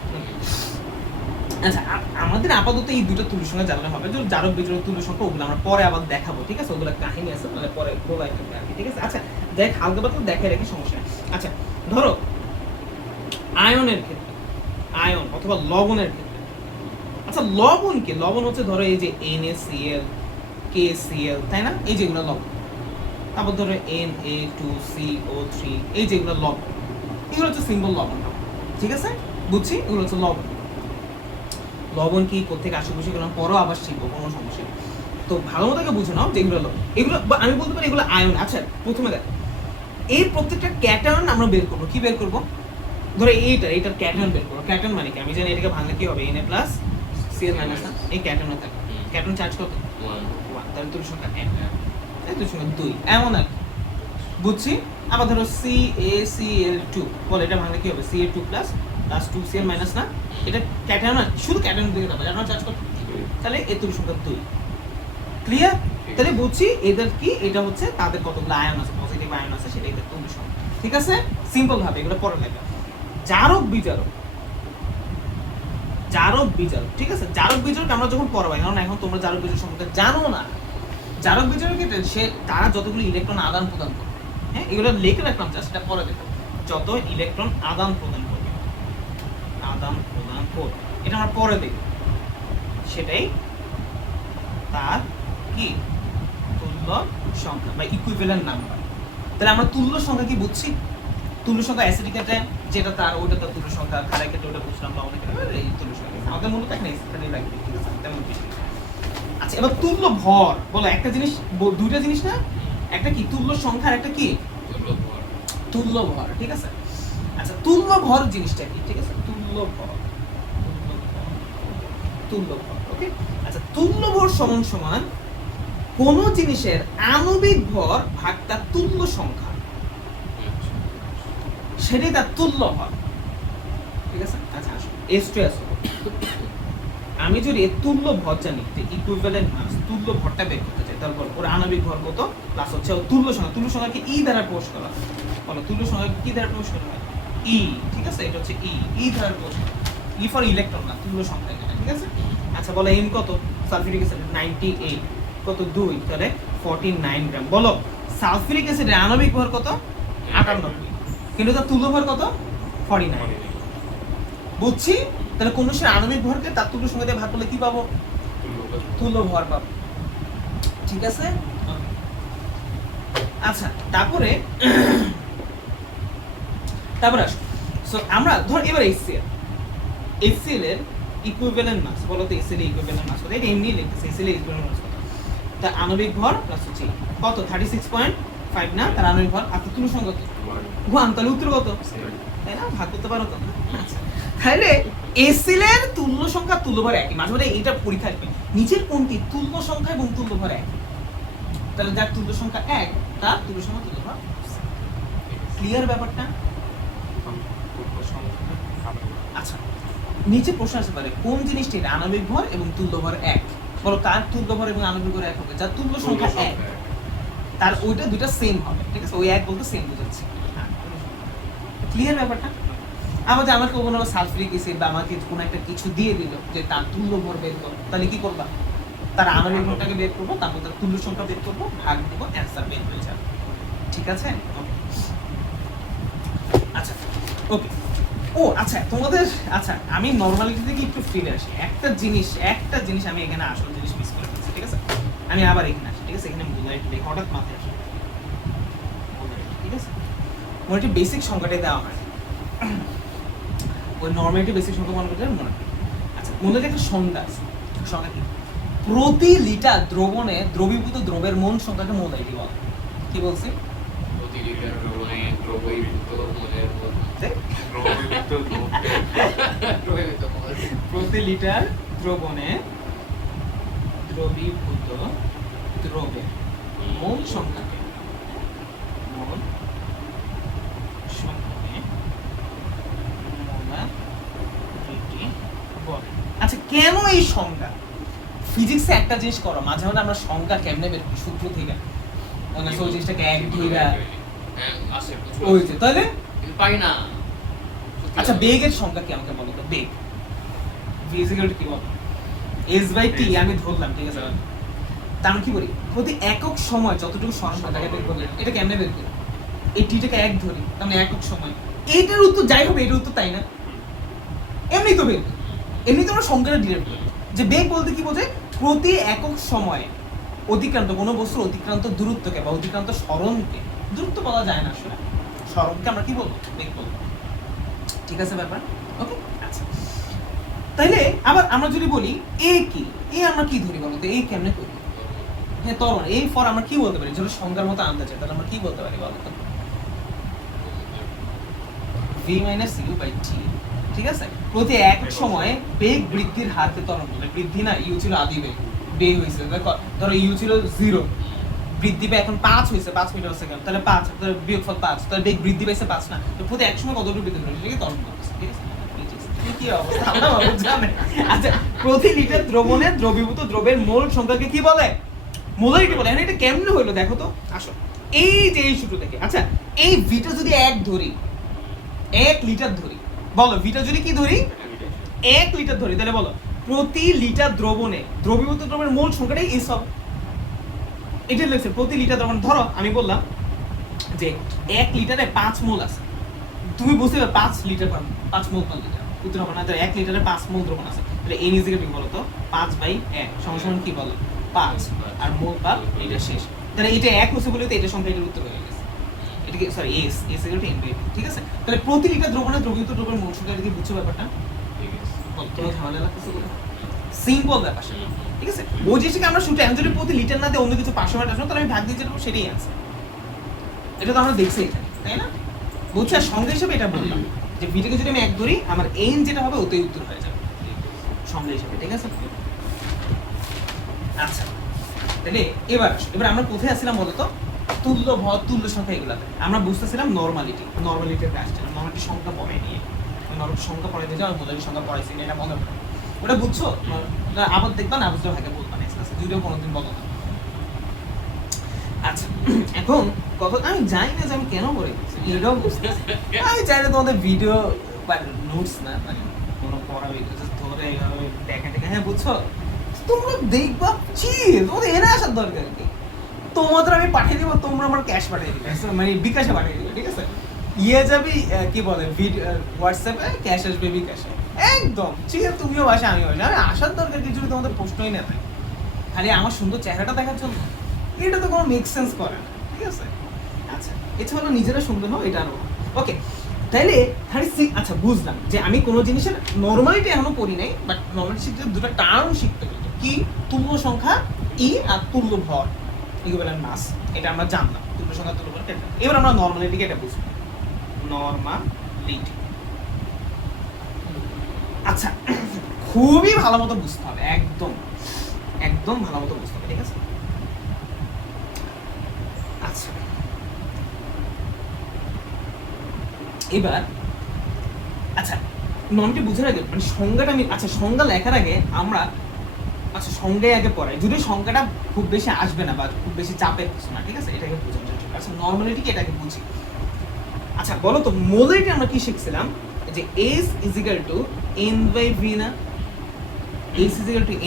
আচ্ছা আমাদের আপাতত এই দুটো তুল্য সংখ্যা জানলে হবে যে জারক বিজোড়ক তুল্য সংখ্যা ওগুলো আমরা পরে আবার দেখাবো ঠিক আছে ওগুলো কাহিনী আছে মানে পরে বলা হবে আর কি ঠিক আছে আচ্ছা দেখ হালকা পাতলা দেখাই রাখি সমস্যা নেই আচ্ছা ধরো আয়নের ক্ষেত্রে আয়ন অথবা লবণের ক্ষেত্রে আচ্ছা লবণ কি লবণ হচ্ছে ধরো এই যে NaCl KCl তাই না এই যেগুলো লবণ তারপর ধরো Na2CO3 এই যেগুলো লবণ এগুলো হচ্ছে সিম্পল লবণ ঠিক আছে বুঝছি এগুলো হচ্ছে লবণ কি কোথেকে আসে বুঝি কারণ পরও আবার শিখবো কোনো সমস্যা নেই তো ভালো মতো বুঝে নাও যে এগুলো এগুলো আমি বলতে পারি এগুলো আয়ন আচ্ছা প্রথমে দেখ এই প্রত্যেকটা ক্যাটায়ন আমরা বের করবো কি বের করবো ধরো এইটার ক্যাটায়ন বের করবো ক্যাটায়ন মানে কি আমি জানি এটাকে ভাঙলে কি হবে Na+Cl- এই ক্যাটায়নে থাকে ক্যাটায়ন চার্জ কত 1 তাহলে তুল্য সংখ্যা 1 তুল্য সংখ্যা 2 এমন আর বুঝছি আবার ধরো CaCl2 বল এটা ভাঙলে কি হবে Ca2+2 প্লাস 2Cl মাইনাস না, এটা ক্যাটায়ন না, শুধু ক্যাটায়ন দিকে যাবে, ক্যাটায়ন চার্জ কত, তাহলে এর তুল্য সংখ্যা 2। ক্লিয়ার? তাহলে বুঝছি এদের কি, এটা হচ্ছে তাদের কতগুলো আয়ন আছে, পজিটিভ আয়ন আছে, সেটা এদের তুল্য সংখ্যা। ঠিক আছে, সিম্পল ভাবে এগুলো পড়া লেখা। জারক বিজারক, জারক বিজারক, ঠিক আছে, জারক বিজারক আমরা যখন পড়াবো, কারণ এখন তোমরা জারক বিজারক সম্পর্কে জানো না। জারক বিজারক ক্ষেত্রে সে তারা যতগুলো ইলেকট্রন আদান প্রদান করবে, হ্যাঁ এগুলো লিখে রাখলাম, জাস্ট এটা পরে দেখো, যত ইলেকট্রন আদান প্রদান করবে, আদান প্রদান করবে, এটা আমরা পরে দেখব, সেটাই তার কি তুল্য সংখ্যা বা ইকুইভ্যালেন্ট নাম্বার। তাহলে আমরা তুল্য সংখ্যা কি বুঝছি? তুল্য সংখ্যা অ্যাসিডিক ক্ষেত্রে যেটা তার ওইটা তার তুল্য সংখ্যা, ক্ষারের ক্ষেত্রে ওটা বুঝলাম, লবণের ক্ষেত্রে এই তুল্য সংখ্যা। আমাদের মূলত এখানে অ্যাসিডটাই লাগবে, ঠিক আছে, তেমন কিছু না। আচ্ছা, এবার তুল্য ভর বলো, একটা জিনিস, দুইটা জিনিস না, একটা কি তুল্য সংখ্যা আর একটা কি তুল্য ভর, ঠিক আছে। আচ্ছা, তুল্য ভর জিনিসটা কি, ঠিক আছে, তুল্য ভর, তুল্য ভর, ওকে। আচ্ছা, তুল্য ভর সমান সমান কোন জিনিসের আণবিক ভর ভাগ তার তুল্য সংখ্যা, সেটাই তার তুল্য ভর, ঠিক আছে। আচ্ছা আসো, আসো, আমি যদি এর তুল্য ভর জানি, ইকুইভ্যালেন্ট মাস, তুল্য ভরটা বের করতে চাই, তারপর ওর আণবিক ভর কত প্লাস হচ্ছে ওর তুল্য সংখ্যা। তুল্য সংখ্যাকে ই দ্বারা প্রকাশ করা হয়, বলো তুল্য সংখ্যাকে কি দ্বারা প্রকাশ করা হয়? ই, ঠিক আছে, এটা হচ্ছে ই দ্বারা প্রকাশ করা, ই ফর ইলেকট্রন না, তুল্য সংখ্যা এটা, ঠিক আছে। আচ্ছা বলো এম কত, সালফিউরিক অ্যাসিড 98, কত 2, তাহলে 49 গ্রাম। বলো সালফিউরিক অ্যাসিডের আণবিক ভর কত? 98, কিন্তু তার তুল্য ভর কত? 49। বুঝছি? তাহলে কোন বিষয়ের আণবিক ভরকে তার তুল্য সংখ্যা দিয়ে ভাগ করলে কি পাবো? তুল্য ভর পাবো, ঠিক আছে। আচ্ছা, তারপরে আসো, সো আমরা ধর এবার HCl এর ইকুইভ্যালেন্ট মাস, বলো তো HCl এর ইকুইভ্যালেন্ট মাস কত? এটা এমনি লিখতেছি, HCl এর ইকুইভ্যালেন্ট মাস কত? তার আণবিক ভর প্লাস হচ্ছে কত, 36.5 না, তার আণবিক ভর আর তুল্য সংখ্যা কত? 1, তাহলে উত্তর কত? তাই না, ভাগ করতে পারো তো। আচ্ছা, তাহলে HCl এর তুল্য সংখ্যা তুল্য ভর একই, মাঝে মাঝে এইটা পরীক্ষা আসবে, নিচের কোনটি তুল্য সংখ্যা এবং তুল্য ভর একই, তাহলে যার তুল্য সংখ্যা 1 তার তুল্য সংখ্যা তুল্য ভর। ক্লিয়ার ব্যাপারটা? আচ্ছা, নিচে প্রশ্ন আসতে পারে কোন জিনিসটির আণবিক ভর এবং তুল্য ভর 1, বলো কার তুল্য ভর এবং আণবিক ভর 1 হবে? যার তুল্য সংখ্যা 1 তার ওইটা দুইটা সেম হবে, ঠিক আছে, ওই 1 বলতে সেম বোঝাচ্ছি। ক্লিয়ার ব্যাপারটা? আমাদের আমাকে কোনো সালফিউরিক অ্যাসিড বা আমাকে কোনো একটা কিছু দিয়ে দিল যে তার তুল্য ভর বের করো, তাহলে কি করবা? তার আণবিক ভরটাকে বের করবো, তারপর তার তুল্য সংখ্যা বের করবো, ভাগ দেবো, অ্যান্সার বের হয়ে যাবে, ঠিক আছে। আচ্ছা ওকে, ও আচ্ছা তোমাদের, আচ্ছা আমি নরমালিটি থেকে একটু ফিরে আসি, একটা জিনিস আমি এখানে আসল জিনিস মিস করে ফেলছি, ঠিক আছে। আমি আবার এখানে আসি, ঠিক আছে, এখানে মোলারিটি হঠাৎ মাথায় আসে, ঠিক আছে, মোলারিটি বেসিক সংখ্যাটাই দেওয়া হয়, ওই নরমালিটি বেসিক সংখ্যা মনে করতে মনে রাখবে। আচ্ছা, মোলারিটি একটা সংখ্যা আছে, সংখ্যা কি? প্রতি লিটার দ্রবণে দ্রবীভূত দ্রবের মোল সংখ্যাকে মোলারিটি বলে। কি বলছি? প্রতি লিটার দ্রবণে দ্রবীভূত মোলের প্রতি লিটার দ্রবণে দ্রবীভূত দ্রবের মোল সংখ্যাকে মোলারিটি বলে। আচ্ছা, কেন এই সংখ্যা? ফিজিক্সে একটা জিনিস করো, মাঝে মাঝে আমরা সংখ্যা কেমনে বের করি সূত্র থেকে, মানে ওই জিনিসটাকে এক ধইরা আসে ওই যে, তাহলে পাই না। আচ্ছা, বেগের সংখ্যা কি আমাকে বলো তো? বেগ ফিজিক্যাল কি বলো? s/t আমি ধরলাম, ঠিক আছে, তার মানে কি বলি, প্রতি একক সময় যতটুকু সরণ তাকে বের করলে এটা কেমনে বের করি? এই টিটাকে এক ধরি, তার মানে একক সময়, এইটার উত্তর যাই হবে, এটার উত্তর তাই না, এমনি তো বের, এমনি তো আমরা সংখ্যাটা ডিরেক্ট করি যে বেগ বলতে কি বোঝে? প্রতি একক সময়ে অতিক্রান্ত কোনো বস্তুর অতিক্রান্ত দূরত্বকে বা অতিক্রান্ত সরণকে, দূরত্ব বলা যায় না আসলে, সরণকে আমরা কি বলবো? বেগ বলবো, ঠিক আছে ব্যাপার, ওকে। আচ্ছা, তাইলে আবার আমরা যদি বলি এ কি, এ আমরা কি ধরি বলতো? এ কেমনে করি? হ্যাঁ, ত্বরণ, এই ফর আমরা কি বলতে পারি? যদি সংখ্যার মতো আনতে চাই তাহলে আমরা কি বলতে পারি বলতো? v - u/t, ঠিক আছে। প্রতি একক সময়ে বেগ বৃদ্ধির হারকে ত্বরণ বলে। বৃদ্ধি না, ইউ ছিল আদি বেগ, বেগ হয়েছে, ধরো ইউ ছিল 0, বৃদ্ধি পেয়ে এখন 5 হয়েছে, 5 মিটার সেকেন্ড, তাহলে 5 তাহলে বিয়োগফল 5, তাহলে বেগ বৃদ্ধি পাইছে 5 না, তো প্রতি এক সময় কতটুকু বৃদ্ধি পেল, এটাকে ত্বরণ বলতেছে, ঠিক আছে। কি অবস্থা আল্লাহ মাবুদ জানে। আচ্ছা, প্রতি লিটার দ্রবণে দ্রবীভূত দ্রবের মোল সংখ্যাকে কি বলে? মোলারিটি বলে। এখন এটা কেমনে হইলো দেখো তো, আসো এই যে এই সূত্র থেকে। আচ্ছা, এই ভিটা যদি 1 ধরি, 1 লিটার ধরি, বলো ভিটা যদি কি ধরি? 1 লিটার ধরি, তাহলে বলো প্রতি লিটার দ্রবণে দ্রবীভূত দ্রবের মোল সংখ্যাটাই এস হবে। এটা লিখছে প্রতি লিটার দ্রবণ। ধরো আমি বললাম যে 1 লিটারে 5 মোল আছে, তুমি বুঝতে পারবে 5 লিটার 5 মোল পার লিটার উত্তর হবে না। তো 1 লিটারে 5 মোল দ্রবণ আছে, তাহলে n ইজ ইকুয়াল টু বলো তো 5/1 সমান কি বলো 5 আর মোল পার লিটার শেষ। তাহলে এটা 1 হচ্ছে বলে তো এটা সংখ্যা এটার উত্তর হয়ে গেছে। এটা কি sorry s equal to n/v, ঠিক আছে? তাহলে প্রতি লিটার দ্রবণে দ্রবীভূত দ্রবের মোল সংখ্যা, এটা কি বুঝছো ব্যাপারটা? ঠিক আছে। তোমার ঝামেলা লাগতেছে বলে সিম্পল ব্যাপার সেটা, ঠিক আছে? ওই জিনিসটাকে আমরা শুটে আমি যদি প্রতি লিটার না দিয়ে অন্য কিছু 500 মিটার আসবো, তাহলে আমি ভাগ দিয়ে যেটা পাবো সেটাই আছে। এটা তো আমরা দেখছি এখানে, তাই না? বুঝছো? আর সংখ্যা হিসেবে এটা বললাম যে ভিটাকে যদি আমি 1 ধরি, আমার n যেটা হবে ওতেই উত্তর হয়ে যাবে সংখ্যা হিসেবে, ঠিক আছে? আচ্ছা, তাহলে এবার আমরা কোথায় আসছিলাম বলতো? তুল্য ভর, তুল্য সংখ্যা, এগুলাতে আমরা বুঝতেছিলাম নরমালিটির কাজ, নরমালিটি সংখ্যা পড়ে নিয়ে নরমালিটি সংখ্যা পড়ে দিয়ে যাও, মোলারিটি সংখ্যা পড়াইছি না, এটা মনে পড়ে ওটা বুঝছো? আবার দেখবা না বুঝতে ভাগে বলবা নেক্সট ক্লাসে, যদিও কোনোদিন বলো না। আচ্ছা, এখন কত আমি জানি না যে আমি কেন পড়ে গেছি, এটাও বুঝতেছি। আমি চাইলে তোমাদের ভিডিও বা নোটস না, মানে কোনো পড়া ভিডিও ধরে এইভাবে দেখা দেখা, হ্যাঁ বুঝছো? তোমরা দেখবা তোমাদের এনে আসার দরকার কি? তোমাদের আমি পাঠিয়ে দিব, তোমরা আমার ক্যাশ পাঠিয়ে দিবে, মানে বিকাশে পাঠিয়ে দিবে, ঠিক আছে? ইয়ে যাবি কি বলে হোয়াটসঅ্যাপে, ক্যাশ আসবে বিকাশে, একদম ঠিক আছে। তুমিও বাসা আমিও বাসা, আমি আসার দরকার কিছু তোমাদের প্রশ্নই না থাকে, খালি আমার সুন্দর চেহারাটা দেখার জন্য। এটা তো কোনো মেক সেন্স করে না, ঠিক আছে? আচ্ছা, এছাড়া নিজেরা সুন্দর হও, এটা আরো ওকে। তাইলে আচ্ছা, বুঝলাম যে আমি কোনো জিনিসের নরমালিটি এখনো পড়ি নাই, বাট নরমালিটি শিখতে দুটো টার্ম শিখতে হতো, কি তুল্য সংখ্যা ই আর তুল্য ভর, ইকুইভ্যালেন্ট মাস, এটা আমরা জানলাম। তুল্য সংখ্যা তুল্য ভর, এবার আমরা নরমালিটিকে এটা বুঝবো, নরমালিটি। আচ্ছা, খুবই ভালো মতো বুঝতে হবে, একদম একদম ভালো মতো বুঝতে হবে, ঠিক আছে? আচ্ছা, এবার আচ্ছা নর্মটি বুঝে রাখবে, মানে সংজ্ঞাটা আমি আচ্ছা সংজ্ঞা লেখার আগে আমরা আচ্ছা সংজ্ঞায় আগে পড়াই, যদি সংজ্ঞাটা খুব বেশি আসবে না বা খুব বেশি চাপের কিছু না, ঠিক আছে? এটাকে বোঝানোর জন্য আচ্ছা নরমালিটি কি এটাকে বুঝি। আচ্ছা বলো তো, মোলারিটি আমরা কি শিখছিলাম যে s n/v না, s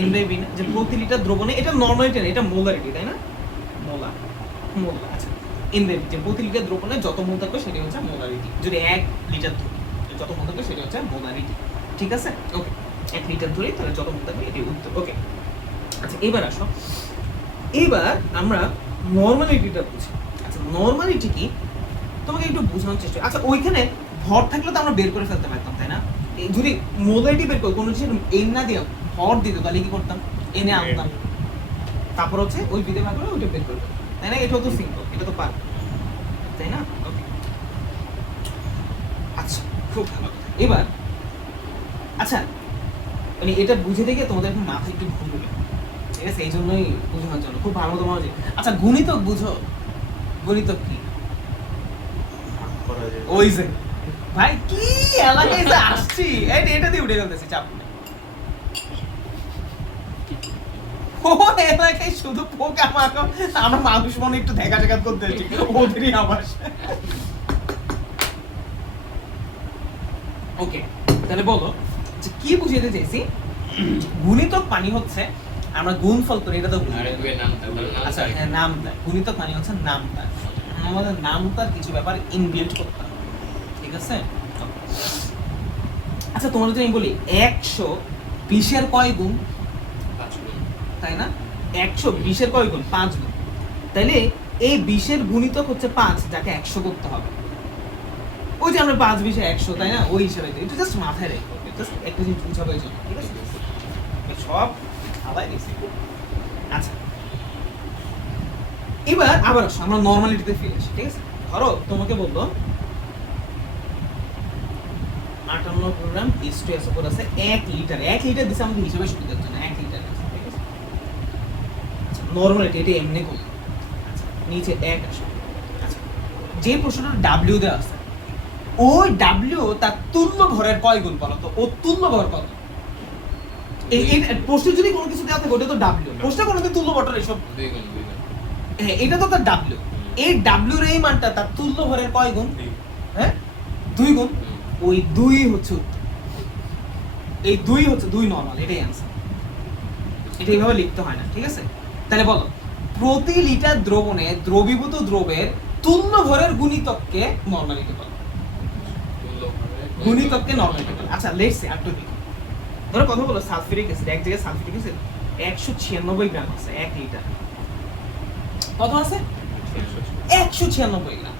n/v না, যে প্রতি লিটার দ্রবণে, এটা নরমালিটি না, এটা মোলারিটি, তাই না? মোল আচ্ছা n/v, যে প্রতি লিটার দ্রবণে যত মোল থাকবে সেটা হচ্ছে মোলারিটি। যদি 1 লিটার ধরি, যত মোল থাকবে সেটা হচ্ছে মোলারিটি, ঠিক আছে? ওকে, 1 লিটার ধরি তাহলে যত মোল থাকবে এটাই উত্তর, ওকে। আচ্ছা, এবার আসো, এবার আমরা নরমালিটিটা বুঝি। আচ্ছা, নরমালিটি কি তোমাকে একটু বোঝানোর চেষ্টা। আচ্ছা, ওইখানে ভর থাকলে তো আমরা বের করে ফেলতে পারতাম, তাই না? যদি মোলারিটি বের করি, কোনো কিছু এন না দিয়ে ভর দিত, তাহলে কি করতাম? এনে আনতাম, তারপর হচ্ছে ওই বিধে ভাগ করে ওইটা বের করতাম, তাই না? এটাও তো সিম্পল, এটা তো পারবে, তাই না? ওকে, আচ্ছা খুব ভালো কথা। এবার আচ্ছা, মানে এটা বুঝে দেখে তোমাদের এখন মাথা একটু ঘুরবে, ঠিক আছে? এই জন্যই বোঝানোর জন্য খুব ভালো মতো মনে। আচ্ছা, গুণিতক বুঝো? গুণিতক কি? ওই যে ভাই কি এলাকায় যে আসছি, এটা দিয়ে উঠে ফেলতেছি, চাপ নেই। ও এলাকায় শুধু পোকা মাকড়, আমরা মানুষ মনে একটু দেখা দেখা করতে আসছি, ওদেরই আবাস। ওকে, তাহলে বলো যে কি বুঝাতে চাইছি? গুণিতক পানি হচ্ছে আমরা গুণফল করি, এটা তো বুঝি। আচ্ছা হ্যাঁ, নামতার গুণিতক পানি হচ্ছে নামতার, আমাদের নামতার কিছু ব্যাপার ইনবিল্ট করতে হবে, ঠিক আছে? আচ্ছা, তোমার যদি আমি বলি 120 কয় গুণ, 5 গুণ, তাই না? 120 কয় গুণ? 5 গুণ। তাইলে এই 20 গুণিতক হচ্ছে 5, যাকে 100 করতে হবে। ওই যে আমরা 5 20 100, তাই না? ওই হিসাবে এটা জাস্ট মাথায় রেখে জাস্ট একটা জিনিস বুঝাবো এই জন্য, ঠিক আছে? সব আলাদা দিছি। আচ্ছা, এবার আবার আসো, আমরা নরমালিটিতে ফিরে আসি, ঠিক আছে? ধরো তোমাকে বললো 58 গ্রাম H2SO4 আছে 1 লিটার, 1 লিটার দিছে আমাদের হিসাবে সুবিধার জন্য, 1 লিটার আছে, ঠিক আছে? আচ্ছা, নরমালিটি এটা এমনি করব। আচ্ছা, নিচে 1 আসে। আচ্ছা, যে প্রশ্নটা W দেওয়া আছে, ওই ডাব্লিউ তার তুল্য ভরের কয় গুণ বলো তো? ও তুল্য ভর কত? এই প্রশ্নে যদি কোনো কিছু দেওয়া থাকে ওটা তো ডাব্লিউ। প্রশ্নে কোনো তুল্য ভরটা এসব, দুই গুণ হ্যাঁ এটা তো তার ডাব্লিউ। এই ডাব্লিউর এই মানটা তার তুল্য ভরের কয় গুণ? হ্যাঁ 2 গুণ। ওই 2 হচ্ছে উত্তর। এই 2 হচ্ছে 2 নরমাল, এটাই অ্যান্সার। এটা এইভাবে লিখতে হয় না, ঠিক আছে? তাহলে বলো প্রতি লিটার দ্রবণে দ্রবীভূত দ্রবের তুল্য ভরের গুণিতককে নরমালিটি বলে। গুণিতককে নরমালিটি বলে। আচ্ছা লেটস সে আরেকটু দেখি। ধরো কথা বলো সালফিউরিক অ্যাসিড, এক জায়গায় সালফিউরিক অ্যাসিড 196 গ্রাম আছে 1 লিটার। কত আছে? 196 gram.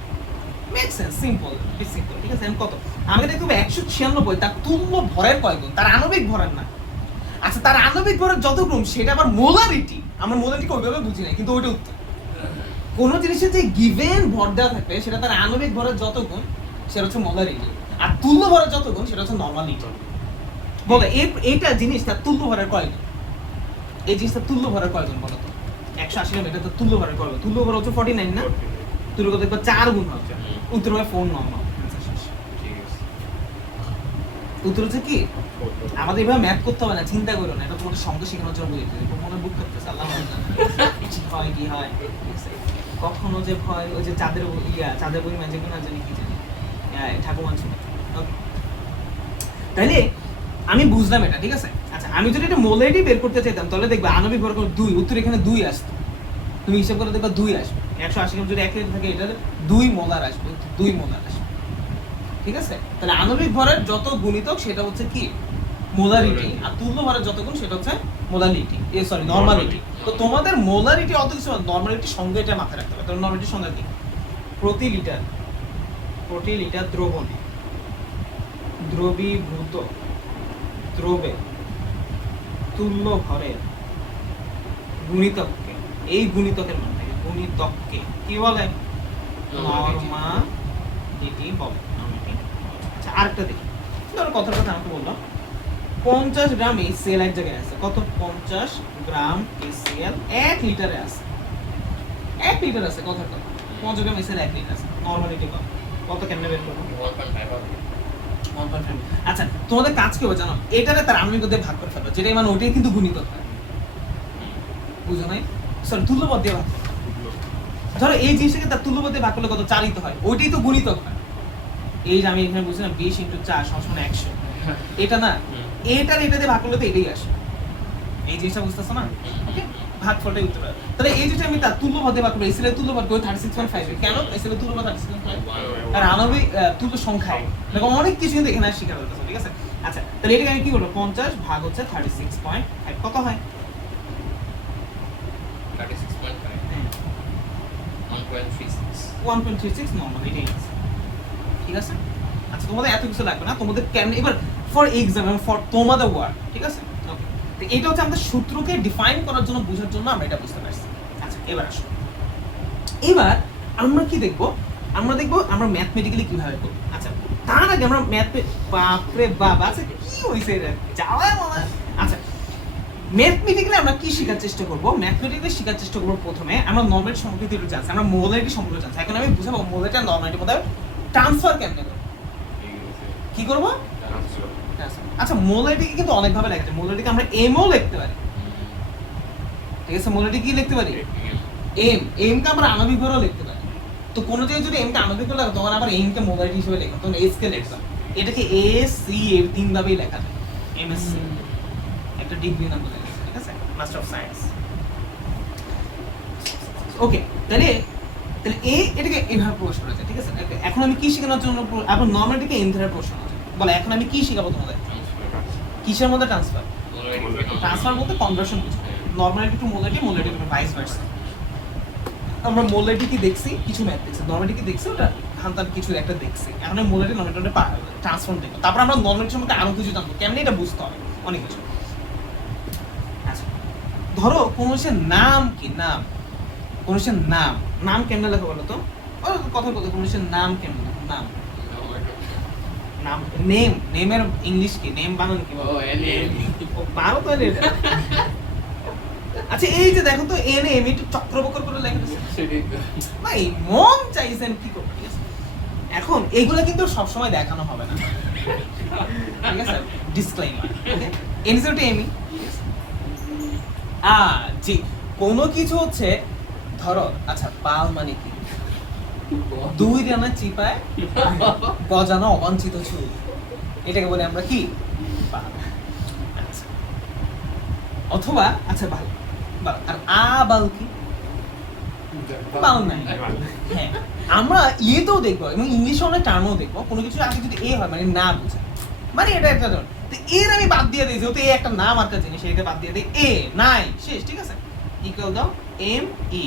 Make sense, simple, very simple, ঠিক আছে? কত? আমাকে দেখতে হবে 196 তার তুল্য ভরের কয় গুণ, তার আণবিক ভরের না। আচ্ছা তার আণবিক ভরের যত গুণ সেটা আবার মোলারিটি। আমরা মোলারিটিকে ওইভাবে বুঝি না, কিন্তু ওইটা উত্তর। কোন জিনিসের যে গিভেন ভর দেওয়া থাকবে সেটা তার আণবিক ভরের যত গুণ সেটা হচ্ছে মোলারিটি, আর তুল্য ভরের যত গুণ সেটা হচ্ছে নরমালিটি। বলে এইটা জিনিস তার তুল্য ভরের কয় গুণ? এই জিনিসটা তুল্য ভরের কয় গুণ বলো তো? 180 গ্রাম, এটা তো তুল্য ভরের কয় গুণ? তুল্য ভর হচ্ছে 49 না? তুল্য কত দেখবা 4 গুণ হচ্ছে। উত্তর হবে 4 নরমাল। উত্তর হচ্ছে কি? আমাদের এভাবে ম্যাথ করতে হবে না, চিন্তা করো না, এটা তোমাদের সংখ্যা শেখানোর জন্য বলি। মনে বুক করতেছে আল্লাহ হয় কি হয় কখনো যে ভয়, ওই যে চাঁদের বই ম্যাজিক না জানি কি জানি ঠাকুমার ছিল। তাইলে আমি বুঝলাম এটা, ঠিক আছে? আচ্ছা আমি যদি এটা মোলারিটি বের করতে চাইতাম তাহলে দেখবে আণবিক ভর 2, উত্তর এখানে 2 আসতো। তুমি হিসাব করে দেখবা 2 আসবে। 180 গ্রাম যদি 1 লিটার থাকে এটা 2 মোলার আসবে, 2 মোলার আসবে, ঠিক আছে? তাহলে আণবিক ভরের যত গুণিতক সেটা হচ্ছে কি? মোলারিটি, আর তুল্য ভরের যত গুণ সেটা হচ্ছে মোলারিটি, নরমালিটি। তো তোমাদের মোলারিটি অত কিছু, নরমালিটি সঙ্গে এটা মাথায় রাখতে হবে। তো নরমালিটির সংজ্ঞা কি? প্রতি লিটার দ্রবণে দ্রবীভূত দ্রবে তুল্য ভরের গুণিতককে, এই গুণিতকের মান থাকে, গুণিতককে কি বলে? নরমালিটি বলে। আচ্ছা আরেকটা দেখি, ধরো কথার কথা আমাকে বললাম 50 গ্রাম HCl এক জায়গায় আছে। কত? 50 গ্রাম HCl 1 লিটারে আছে। 1 লিটার আছে, কথার কথা 50 গ্রাম HCl 1 লিটার আছে। নরমালিটি কত কেমনে বের করব? 1.5। আচ্ছা তোমাদের কাজ কি হবে জানো? এটারে তার আণবিক দিয়ে ভাগ করে ফেলবে, যেটা মানে ওটাই কিন্তু গুণিতক হয়। বুঝো নাই? সরি তুল্যপদ দিয়ে ভাগ করবে। ধরো এই জিনিসটাকে তার তুল্যপদ দিয়ে ভাগ করলে কত? 4 হয়, ওইটাই তো গুণিতক হয়। এই যে আমি এখানে বুঝলাম 20 × 4 = 100, এটা না, এটা দিয়ে ভাগ করলে তো এটাই আসে। এই জিনিসটা বুঝতেছ না? ওকে, ভাগফলটাই উত্তর হবে। তাহলে এই যেটা আমি তার তুল্য ভাগ করব, HCl এর তুল্য ভাগ করব 36.5। কেন HCl এর তুল্য ভাগ 36.5? কারণ আণবিক তুল্য সংখ্যা, দেখো অনেক কিছু কিন্তু এখানে শিখা যাচ্ছে, ঠিক আছে? আচ্ছা তাহলে এটাকে আমি কি করব? 50 ভাগ হচ্ছে 36.5 কত হয়? 36.5 1.36 নরমাল, এটাই আছে, ঠিক আছে? আচ্ছা তোমাদের এত কিছু লাগবে না, তোমাদের কেমনে এবার ফর এক্সাম এবং ফর তোমাদের ওয়ার্ক, ঠিক আছে? ওকে, তো এটা হচ্ছে আমাদের সূত্রকে ডিফাইন করার জন্য, বোঝার জন্য আমরা এটা বুঝতে পারছি। আচ্ছা এবার আসো, এবার আমরা কি দেখব? আমরা দেখব আমরা ম্যাথমেটিক্যালি কিভাবে করব। আচ্ছা তার আগে আমরা বাপরে বাবা, আচ্ছা কি হইছে এটা যাওয়ায় মনে হয়। আচ্ছা ম্যাথমেটিক্যালি আমরা কি শেখার চেষ্টা করব? ম্যাথমেটিক্যালি শেখার চেষ্টা করব প্রথমে আমরা নরমালিটি সম্পর্কে একটু জানছি, আমরা মোলারিটি সম্পর্কে জানছি। এখন আমি বুঝাবো মোলারিটি আর নরমালিটির মধ্যে ট্রান্সফার কেমনে করব। কি করব? আচ্ছা মোলারিটিকে কিন্তু অনেক ভাবে লেখা যায়। মোলারিটিকে আমরা এমও লিখতে পারি, ঠিক আছে? মোলারিটি কি লিখতে পারি? এম কে আমরা আণবিক ভরও লিখতে পারি। তো কোন জায়গায় যদি এম কে আণবিক ভর লেখো তখন আবার এম কে মোলারিটি হিসেবে লেখো, তখন এস কে লেখবা। এটাকে এ সি এ তিন ভাবেই লেখা যায়। এমএসসি একটা ডিগ্রি নাম বলে, ঠিক আছে? Master of science. ওকে, তাহলে এটাকে এইভাবে প্রকাশ করা যায়, ঠিক আছে? এখন আমি কি শেখানোর জন্য আপনার নরমালিটিকে এন ধরে প্রশ্ন আছে। বলে এখন আমি কি শেখাবো তোমাদের? কিসের মধ্যে ট্রান্সফার? ট্রান্সফার বলতে কনভার্সন বুঝো। Normality to molarity, molarity to vice versa. আমরা মোলারিটি কি দেখছি, কিছু ম্যাথ দেখছি, নরমালিটি কি দেখছি, ওটা হান্তার কিছু একটা দেখছি। এখন আমি মোলারিটি নরমালিটি ট্রান্সফর্ম দেখব। তারপর আমরা নরমালিটি সম্পর্কে আরো কিছু জানবো, কেমনে এটা বুঝতে হবে, অনেক কিছু। আচ্ছা ধরো কোন নাম কি, কোন নাম কেমনে লেখা বলো তো? কথা কোন নাম কেমনে লেখা? নাম নেমের ইংলিশ কি? নেম বানান কি? পারো তো এটা? আচ্ছা এই যে দেখো তো এন এম একটু চক্রবকর করে লেখা দিয়েছে ভাই, মন চাইছেন কি করবে, ঠিক আছে? এখন এইগুলো কিন্তু সবসময় দেখানো হবে না, ঠিক আছে, ডিসক্লেইমার। ওকে, এনসিওটি এমি জি, কোনো কিছু হচ্ছে ধরো, আচ্ছা পাল মানে কি? দুই রানা চিপায় গজানো অবাঞ্ছিত চুল, এটাকে বলে আমরা কি? পাল। আচ্ছা, অথবা আচ্ছা বাল, বাল। আর বাল কি? বাল নাই। হ্যাঁ, আমরা ইয়েতেও দেখবো এবং ইংলিশে অনেক টার্মও দেখবো, কোনো কিছু আগে যদি এ হয় মানে না বোঝায়, মানে এটা একটা ধরন। তো এর আমি বাদ দিয়ে দিই, যেহেতু এ একটা নাম আকার জিনিস, এটাকে বাদ দিয়ে দিই, এ নাই, শেষ, ঠিক আছে। ইকুয়াল দাও এম ই,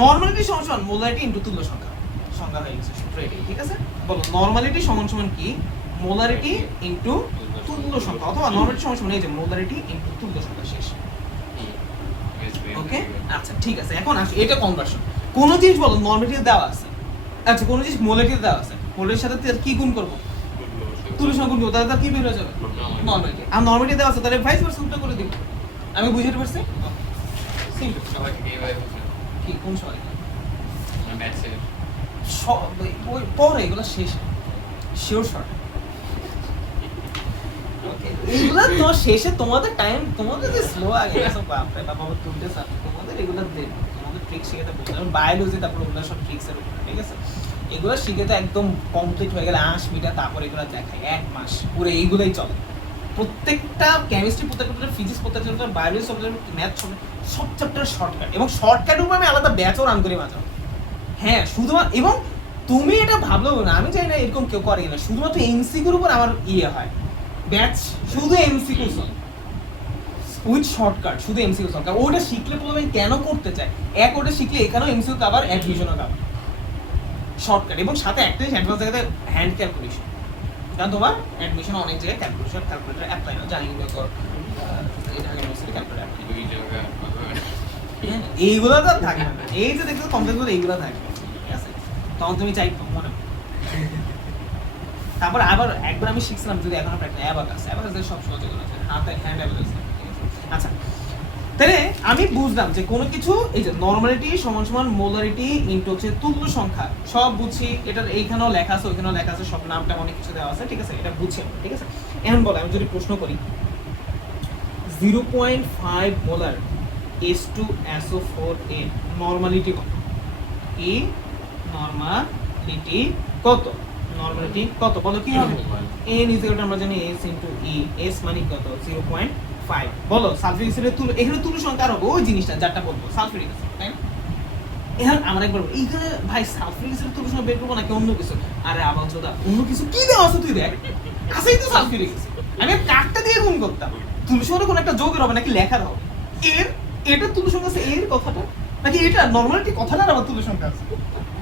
নরমালিটি সমান সমান মোলারিটি ইনটু তুল্য সংখ্যা, সংখ্যা হয়ে গেছে সূত্র এটাই, ঠিক আছে। বলো নরমালিটি সমান সমান কি? মোলারিটি ইনটু তুল্য সংখ্যা, অথবা নরমালিটি সমান সমান এই যে মোলারিটি ইনটু তুল্য সংখ্যা, শেষ। ওকে, আচ্ছা ঠিক আছে। এখন আসি এটা কনভার্সন। কোন জিনিস বলো নরমালিটি দেওয়া আছে, আচ্ছা কোন জিনিস মোলারিটি দেওয়া আছে, মোলারিটির সাথে কি গুণ করব? তুল্য সংখ্যা গুণ করব, তাহলে তার কি বের হয়ে যাবে? নরমালিটি। আর নরমালিটি দেওয়া আছে, তাহলে ভাইস ভার্সা উল্টো করে দিব। আমি বুঝাতে পারছি? সিম্পল। সবাই কি এইভাবে বুঝে? কি কোন সময়? ম্যাথসে ওই পরে এগুলো শেষ, শিওর শর্ট। ওকে, এগুলা তো শেষে তোমাদের টাইম, তোমাদের যে স্লো আগে সব বাপরে বাবা তুলতে স্যার, তোমাদের এগুলা দেন, তোমাদের ট্রিক শিখাতে বলতে, যেমন বায়োলজি, তারপর ওগুলা সব ট্রিক্স এর উপর, ঠিক আছে। এগুলো শিখেতে একদম কমপ্লিট হয়ে গেলে 8 মিটার, তারপর এগুলো দেখায় 1 মাস পুরো এইগুলাই চলে। প্রত্যেকটা কেমিস্ট্রি, প্রত্যেকটা ফিজিক্স, প্রত্যেকটা বায়োলজি, ম্যাথ, সব চ্যাপ্টার শর্টকাট, এবং শর্টকাটের উপর আমি আলাদা ব্যাচও রান করি মাঝে। হ্যাঁ, শুধুমাত্র, এবং তুমি এটা ভাবলেও না, আমি চাই না এরকম কেউ করে কিনা, শুধুমাত্র এমসিকিউর উপর আমার ইয়ে হয় ব্যাচ, শুধু এমসিকিউ সলভ উইথ শর্টকাট, শুধু এমসিকিউ সলভ। ওটা শিখলে প্রথমে কেন করতে চাই, এক ওটা শিখলে এখানেও এমসিকিউ কভার, অ্যাডমিশনও কভার, শর্টকাট, এবং সাথে একটা অ্যাডভান্স জায়গাতে হ্যান্ড ক্যালকুলেশন, কারণ তোমার অ্যাডমিশন অনেক জায়গায় ক্যালকুলেটর অ্যাপ্লাই না, জানি না তো ঢাকা ইউনিভার্সিটি ক্যালকুলেটর অ্যাপ্লাই, দুই জায়গা এইগুলো তো থাকবে না, এই যে দেখছো কমপ্লেক্স এইগুলো থাকবে, ঠিক আছে। তখন তুমি চাই মনে, তারপর আবার একবার আমি শিখছিলাম, যদি এখন একটা অ্যাবাকাস সব সহজ এগুলো আছে, হাতে হ্যান্ড অ্যাবাকাস। আচ্ছা, তাহলে আমি বুঝলাম যে কোনো কিছু, এই যে নরমালিটি সমান সমান মোলারিটি ইনটু হচ্ছে তুল্য সংখ্যা, সব বুঝছি। এটার এইখানেও লেখা আছে, ওইখানেও লেখা আছে, সব নামটা অনেক কিছু দেওয়া আছে, ঠিক আছে, এটা বুঝছি, ঠিক আছে। এখন বলো, আমি যদি প্রশ্ন করি 0.5 মোলার H2SO4 নরমালিটি কত? কি নরমালিটি কত? নরমালিটি কত বলো, কি হবে? n ইজ ইকুয়াল টু, আমরা জানি s ইনটু e, s মানে কত? 0.5। বলো সালফিউরিক অ্যাসিডের তুল্য, এখানে তুল্য সংখ্যা আর হবে ওই জিনিসটা যারটা বলবো, সালফিউরিক অ্যাসিড, তাই না? এখন আমরা একবার এইখানে ভাই সালফিউরিক অ্যাসিডের তুল্য সংখ্যা বের করবো নাকি অন্য কিছু? আরে আবার চোদা, অন্য কিছু কি দেওয়া আছে তুই দেখ, আছেই তো সালফিউরিক অ্যাসিড, আমি কাঠটা দিয়ে গুণ করতাম। তুল্য সংখ্যা কোন একটা যোগের হবে নাকি লেখার হবে? এর, এটা তুল্য সংখ্যা আছে এর কথাটা, নাকি এটা নরমালিটি কথাটা আবার তুল্য সংখ্যা আছে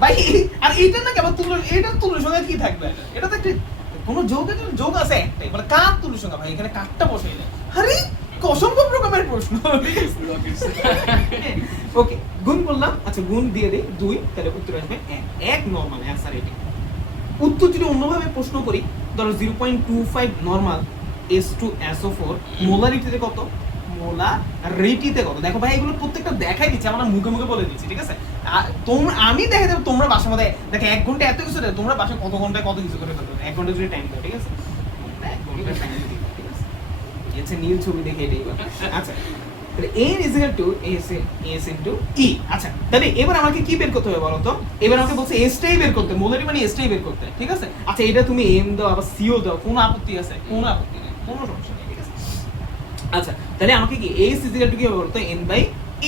ভাই? আর এইটা নাকি আবার তুল্য, এটা তুল্য সংখ্যা কি থাকবে? এটা তো একটা কোনো যোগ আছে একটাই, মানে কার তুল্য সংখ্যা ভাই? এখানে কাঠটা বসে যায়, আরে অসম্ভব রকমের প্রশ্ন। ওকে, গুণ করলাম, আচ্ছা গুণ দিয়ে দেই 2, তাহলে উত্তর আসবে 1। 1 নরমাল অ্যানসার এটি। উত্তর যদি অন্যভাবে প্রশ্ন করি, ধরো 0.25 নরমাল H2SO4 মোলারিটিতে কত? মোলারিটিতে কত? দেখো ভাই, এগুলো প্রত্যেকটা দেখাই দিচ্ছি, আমরা মুখে মুখে বলে দিচ্ছি, ঠিক আছে। তোমরা, আমি দেখে দেবো, তোমরা বাসার মধ্যে দেখো 1 ঘন্টা এত কিছু দেয়, তোমরা বাসায় কত ঘন্টায় কত কিছু করে ফেলবে, 1 ঘন্টা যদি টাইম দাও, ঠিক আছে, 1 ঘন্টা টাইম দিই, ঠিক আছে। এসে নীল ছবি দেখে এটাই বল। আচ্ছা, তাহলে n is equal to s into e। আচ্ছা, তাহলে এবার আমাকে কি বের করতে হবে বলো তো? এবার আমাকে বলছে s টাই বের করতে, মোলারিটি মানে s টাই বের করতে, ঠিক আছে। আচ্ছা, এটা তুমি m দাও আবার c ও দাও, কোনো আপত্তি আছে? কোনো আপত্তি নেই, কোনো সমস্যা নেই, ঠিক আছে। আচ্ছা, তাহলে আমাকে কি s is equal to কি হবে বলো তো? n by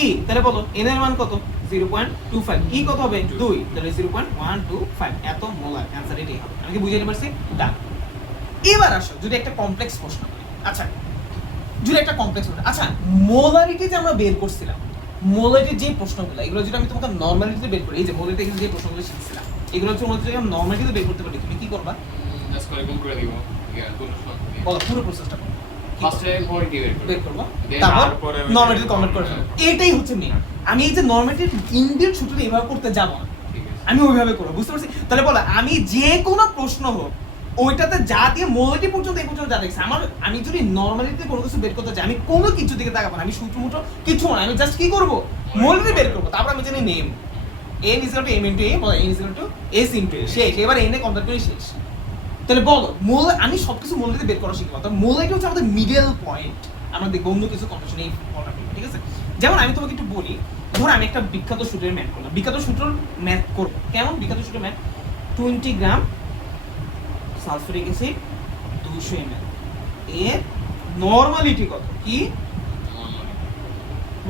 e। তাহলে বলো n এর মান কত? 0.25, e কত হবে? 2, তাহলে 0.125 এত মোলার, অ্যানসার এটাই হবে। আমি কি বুঝাতে পারছি? ডান। এবার আসো, যদি একটা কমপ্লেক্স প্রশ্ন করি, আচ্ছা যদি একটা কমপ্লেক্স প্রশ্ন, আচ্ছা মোলারিটি যে আমরা বের করছিলাম, মোলারিটির যে প্রশ্নগুলো, এগুলো যদি আমি তোমাকে নরমালিটিতে বের করি, এই যে মোলারিটি যে প্রশ্নগুলো শিখছিলাম, এগুলো হচ্ছে যদি আমি নরমালিটিতে বের করতে পারি, তুমি কি করবা? জাস্ট করে গুণ করে দিব, তুল্য সংখ্যা বলো পুরো প্রসেসটা বলো। ফার্স্টে মোলারিটি বের করবো, Then তারপর তারপরে নরমালিটি কনভার্ট করে ফেলবো, এটাই হচ্ছে মেইন। আমি এই যে নরমালিটির ইনবিল্ট সূত্রটা এভাবে করতে যাব না, ঠিক আছে। আমি ওইভাবে করবো, বুঝতে পারছি? তাহলে বলো, আমি যে কোনো প্রশ্ন হোক ওইটাতে যা দিয়ে মোলারিটি পর্যন্ত এই পর্যন্ত যা দেখছি, আমি যদি নরমালিটিতে কোনো কিছু বের করতে চাই, আমি কোনো কিছু দিকে তাকাবো না, আমি সূত্র মুত্র কিছু না, আমি জাস্ট কি করবো? মোলারিটি বের করবো, তারপর আমি জানি name, n is equal to m into a বলো n is equal to s into a শেষ এবার n এ কনভার্ট করে শেষ তাহলে বলো মোল আমি সবকিছু মোলারিটি বের করা শিখবো তবে মোলারিটি হচ্ছে আমাদের মিডল পয়েন্ট আমরা দেখব অন্য কিছু কনভার্সন এই ফর্মুলা ঠিক আছে যেমন আমি তোমাকে একটু বলি ধর আমি একটা বিখ্যাত সূত্রের ম্যাথ করলাম বিখ্যাত সূত্রের ম্যাথ করব কেমন বিখ্যাত সূত্রের ম্যাথ 20 গ্রাম সালফিউরিক অ্যাসিড 200 ml এর নরমালিটি কত কি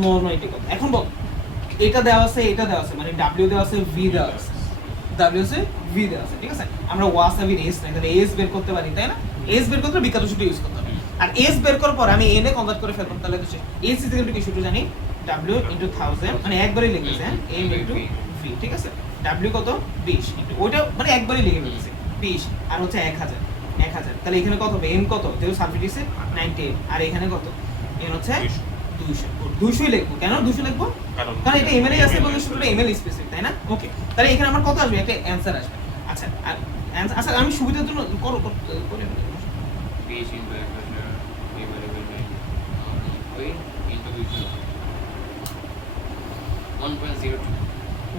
নরমালিটি কত এখন বল এটা দেওয়া আছে এটা দেওয়া আছে মানে w দেওয়া আছে v দেওয়া আছে w আছে v দেওয়া আছে ঠিক আছে আমরা ওয়াসাবির s নাই তাহলে s বের করতে পারি তাই না s বের করতে বিখ্যাত সূত্র ইউজ করতে হবে আর s বের করার পর আমি n এ কনভার্ট করে ফেলতাম তাহলে তো s ইজ ইকুয়াল টু কি সূত্র জানি w ইনটু 1000 মানে একবারই লিখেছে m ইনটু v ঠিক আছে w কত 20 ইনটু ওইটা মানে একবারই লিখে ফেলেছে 20 আর হচ্ছে 1000 তাহলে এখানে কত হবে m কত যেহেতু সালফেট আছে 98 আর এখানে কত n হচ্ছে 200 লিখবো কেন 200 লিখবো কারণ এটা ml এ আছে এবং সূত্রটা ml স্পেসিফিক তাই না ওকে তাহলে এখানে আমার কত আসবে একটা অ্যানসার আসবে আচ্ছা আর আচ্ছা আমি সুবিধার জন্য করে pH into 1000 a variable by into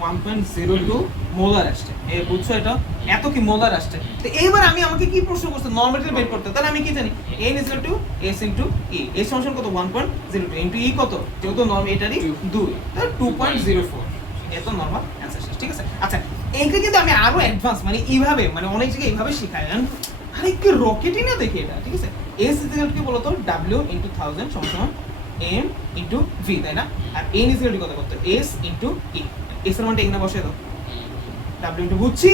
1.02 molar আসছে বুঝছো এটা এত কি মোলার আসছে তো এইবার আমি আমাকে কি প্রশ্ন করতে নরমালিটি বের করতে তাহলে আমি কি জানি n is equal to s into e s সমান কত 1.02 into e কত যেহেতু নরমাল এটারই 2 তাহলে 2.04 এত নরমাল অ্যানসার ঠিক আছে আচ্ছা এইটা কিন্তু আমি আরো অ্যাডভান্স মানে এইভাবে মানে অনেক জায়গায় এইভাবে শেখায় আরে কি রকেটই না দেখে এটা ঠিক আছে s is equal to কি বলতো w into 1000 সমান m into v তাই না আর n is equal to কত করতে s into e s এর মানটা এখানে বসিয়ে দাও w into বুঝছি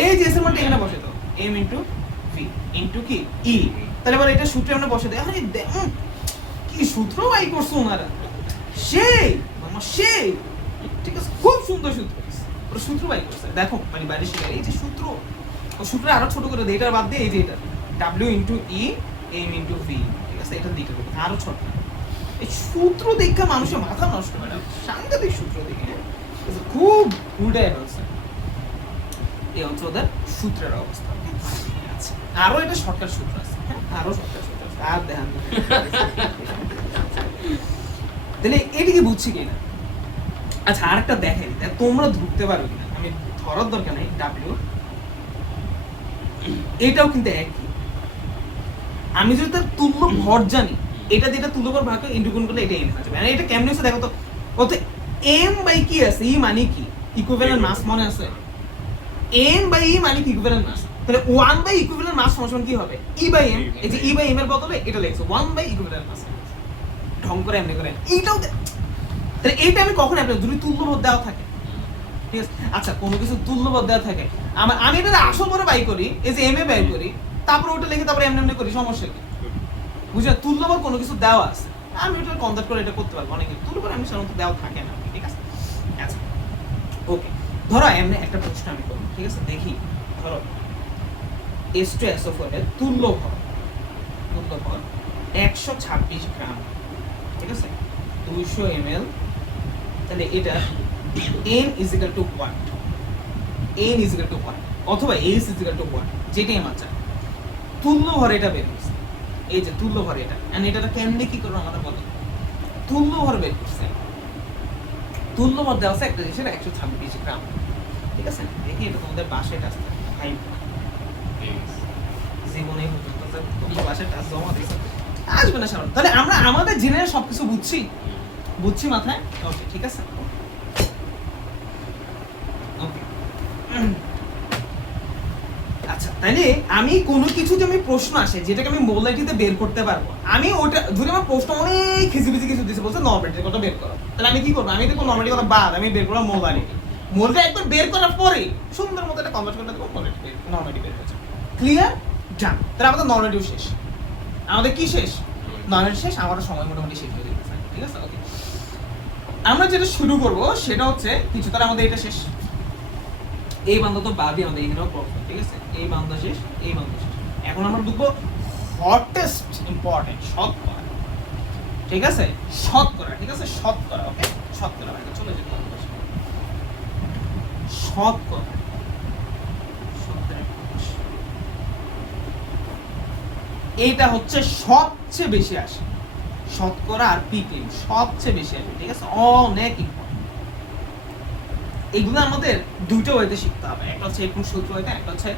এই যে s এর মানটা এখানে বসিয়ে দাও m into v into কি e তাহলে এবার এটা সূত্রে আমরা বসিয়ে দেই আরে কি সূত্র বাই করছো ওনারা সেই মামা সেই ঠিক আছে খুব সুন্দর সূত্র ওরা সূত্র বাই করছে দেখো মানে বাইরে শিখে এই যে সূত্র ও সূত্র আরো ছোট করে দেই এটার বাদ দিয়ে এই যে এটা w into e m into v ঠিক আছে এটা দিতে হবে আরো ছোট এই সূত্র দেখে মানুষের মাথা নষ্ট হয় না সাংঘাতিক সূত্র দেখে খুব উল্টায় ফেলছে এই হচ্ছে ওদের সূত্রের অবস্থা আচ্ছা আরো এটা শর্টকাট সূত্র আছে হ্যাঁ আরো শর্টকাট সূত্র আছে আর ধ্যান তাহলে এদিকে বুঝছি কিনা আচ্ছা আরেকটা দেখাই তোমরা ধরতে পারবে কিনা আমি ধরার দরকার নেই ডাব্লিউ এটাও কিন্তু একই আমি যদি তার তুল্য ভর জানি এটা যেটা তুল্য ভর ভাগ করে ইনটু গুণ করলে এটা n হয়ে যাবে মানে এটা কেমনে হচ্ছে দেখো তো কত m বাই কি আছে e মানে কি ইকুইভ্যালেন্ট মাস মনে আছে m বাই e মানে কি ইকুইভ্যালেন্ট মাস তাহলে 1 বাই ইকুইভ্যালেন্ট মাস সমান কি হবে e বাই m এই যে e বাই m এর বদলে এটা লিখছো 1 বাই ইকুইভ্যালেন্ট মাস ঢং করে এমনি করে এইটাও তাহলে এইটা আমি কখন অ্যাপ্লাই যদি তুল্য ভর দেওয়া থাকে ঠিক আছে আচ্ছা কোনো কিছু তুল্য ভর দেওয়া থাকে আমি এটা আসল ভরে বাই করি এই যে m এ বাই করি তারপর ওটা লিখে তারপর এমনি করি সমস্যা কি বুঝলে তুল্য ভর কোনো কিছু দেওয়া আছে আমি ওটা কনভার্ট করে এটা করতে পারবো অনেক তুল্য ভর আমি সাধারণত দেওয়া থাকে না ঠিক আছে আচ্ছা ওকে ধরো এমনি একটা প্রশ্ন আমি করব ঠিক আছে দেখি ধরো s to SO4 এর তুল্য ভর 126 গ্রাম ঠিক আছে 200 ml তাহলে এটা n is equal to what n is equal to what অথবা s is equal to what যেটাই আমার চাই তুল্য ভর এটা বের করছে এই যে তুল্য ভর এটা এন্ড এটা কেমনে কি করব আমাদের বলো তুল্য ভর বের করছে তুল্য ভর দেওয়া আছে একটা জিনিসের 126 গ্রাম ঠিক আছে দেখি এটা তোমাদের বাসায় আসছে ভাই জীবনে হতো তোমাদের বাসায় টাচ জমা দিছে আসবে না সামনে তাহলে আমরা আমাদের জেনারেল সবকিছু বুঝছি মাথায় ওকে ঠিক আছে ওকে আচ্ছা তাহলে আমি কোনো কিছু যে আমি প্রশ্ন আসে যেটাকে আমি মোলারিটিতে বের করতে পারবো আমি ওটা যদি আমার প্রশ্ন অনেক খিজিবিজি কিছু দিছে বলছে নরমালিটির কথা বের করো তাহলে আমি কি করবো আমি দেখো নরমালিটি কথা বাদ আমি বের করলাম মোলারিটি মোলটা একবার বের করার পরে সুন্দর মতো একটা কনভার্ট করে দেবো নরমালিটি বের হয়ে যাবে ক্লিয়ার ডান তাহলে আমাদের নরমালিটিও শেষ আমাদের কি শেষ নরমালিটি শেষ আমাদের সময় মোটামুটি শেষ হয়ে যাবে ঠিক আছে ওকে আমরা যেটা শুরু করব সেটা হচ্ছে কিছু তাহলে আমাদের এটা শেষ এই বান্ধব তো বাদই আমাদের এখানেও পড়বে ঠিক আছে এই বান্ধব শেষ এই বান্ধব শেষ এখন আমরা দেখবো হটেস্ট ইম্পর্টেন্ট শতকরা ঠিক আছে শতকরা ঠিক আছে শতকরা ওকে শতকরা ভাই চলে যেতে হবে শতকরা এইটা হচ্ছে সবচেয়ে বেশি আসে শতকরা আর পিপিএম সবচেয়ে বেশি আসে ঠিক আছে অনেক ইম্পর্টেন্ট এগুলো আমাদের দুটো ওয়েতে শিখতে হবে, একটা হচ্ছে এরকম সূত্র হইতে, একটা হচ্ছে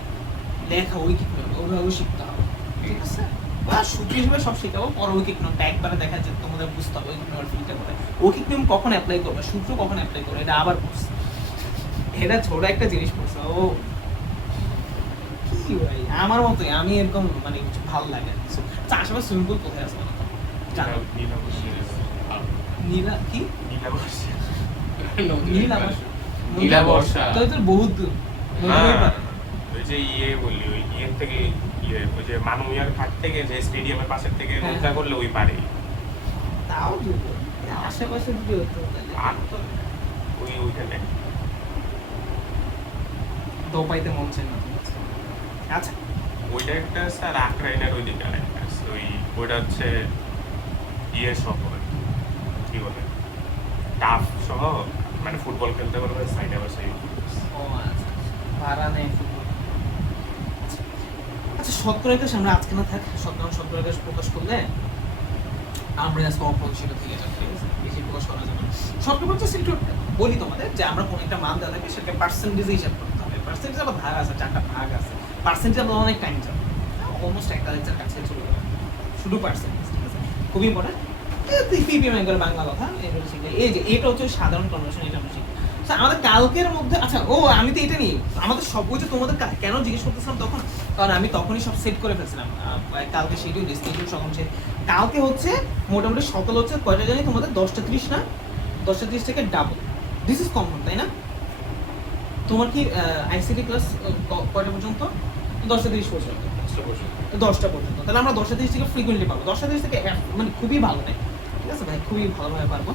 লেখা ঐকিক নিয়ম, ওইভাবে শিখতে হবে, ঠিক আছে? বা সূত্র হিসেবে সব শেখাবো, পরে ঐকিক নিয়মটা একবারে দেখা যায় তোমাদের বুঝতে হবে ঐকিক নিয়মের ফিলটা করে, ঐকিক নিয়ম কখন অ্যাপ্লাই করবে, সূত্র কখন অ্যাপ্লাই করবে, এটা আবার পড়ছে, এটা ছোট একটা জিনিস পড়ছে। ও কি ভাই আমার মতোই, আমি এরকম মানে কিছু ভালো লাগে। আচ্ছা, আশেপাশে সুইমিং পুল কোথায় আছে বলো তো? জানো? নীলা কি? নীলা বর্ষা। নীলা বর্ষা। তো তোর বহুত দূর। নদীর পাড়ে। ওই যে বললি ওই ইয়ের থেকে ওই যে মানমিয়ার ঘাট থেকে যে স্টেডিয়ামের পাশের থেকে হ্যাঁ। নৌকা করলে ওই পারে তাও দূর। আশেপাশে যদি হতো তাহলে। আর তো ওইখানে দোপাইতে মন চায় না। আচ্ছা, ওইটা একটা স্যার আক্রাইনার ওই দিকে আরেকটা আছে। ওইটা হচ্ছে ইয়ে সহ কি বলে টাফ সহ, মানে ফুটবল খেলতে পারবে সাইডে বসে। ও আচ্ছা, ভাড়া নেই ফুটবল। আচ্ছা, শতকরা একাশ আমরা আজকে না থাক, শতকরা একাশ প্রকাশ করলে আমরা আজকে অপ্রকাশিত থেকে যাবে, ঠিক আছে? বেশি প্রকাশ করা যাবে না। শতকরা হচ্ছে একটু বলি তোমাদের যে আমরা কোনো একটা মান দেওয়া থাকে সেটাকে পার্সেন্টেজে হিসাব করতে হবে। পার্সেন্টেজ আবার ভাগ আছে, 4টা ভাগ আছে। পার্সেন্টেজ আমরা অনেক টাইম যাবে, অলমোস্ট একটা লেকচার কাছে চলে যাবে শুধু পার্সেন্টেজ, ঠিক আছে? খুবই ইম্পর্টেন্ট। পিপিএম এর বাংলা কথা এগুলো শিখলে, এই যে এটা হচ্ছে সাধারণ কনভার্সন, এটা আমরা শিখি। So, আমাদের কালকের মধ্যে, আচ্ছা ও আমি তো এটা নিয়ে আমাদের সব কিছু তোমাদের কেন জিজ্ঞেস করতেছিলাম তখন, কারণ আমি তখনই সব সেট করে ফেলছিলাম। কালকে শিডিউল স্কেডিউল সকম সে কালকে হচ্ছে মোটামুটি সকাল হচ্ছে কয়টা জানি তোমাদের 10:30 না, 10:30 থেকে ডাবল, দিস ইজ কমন, তাই না? তোমার কি আইসিটি ক্লাস কয়টা পর্যন্ত? 10:30 পর্যন্ত, 10টা পর্যন্ত। তাহলে আমরা 10:30 থেকে ফ্রিকুয়েন্টলি পাবো, 10:30 থেকে মানে খুবই ভালো নেই, ঠিক আছে ভাই, খুবই ভালোভাবে পারবো।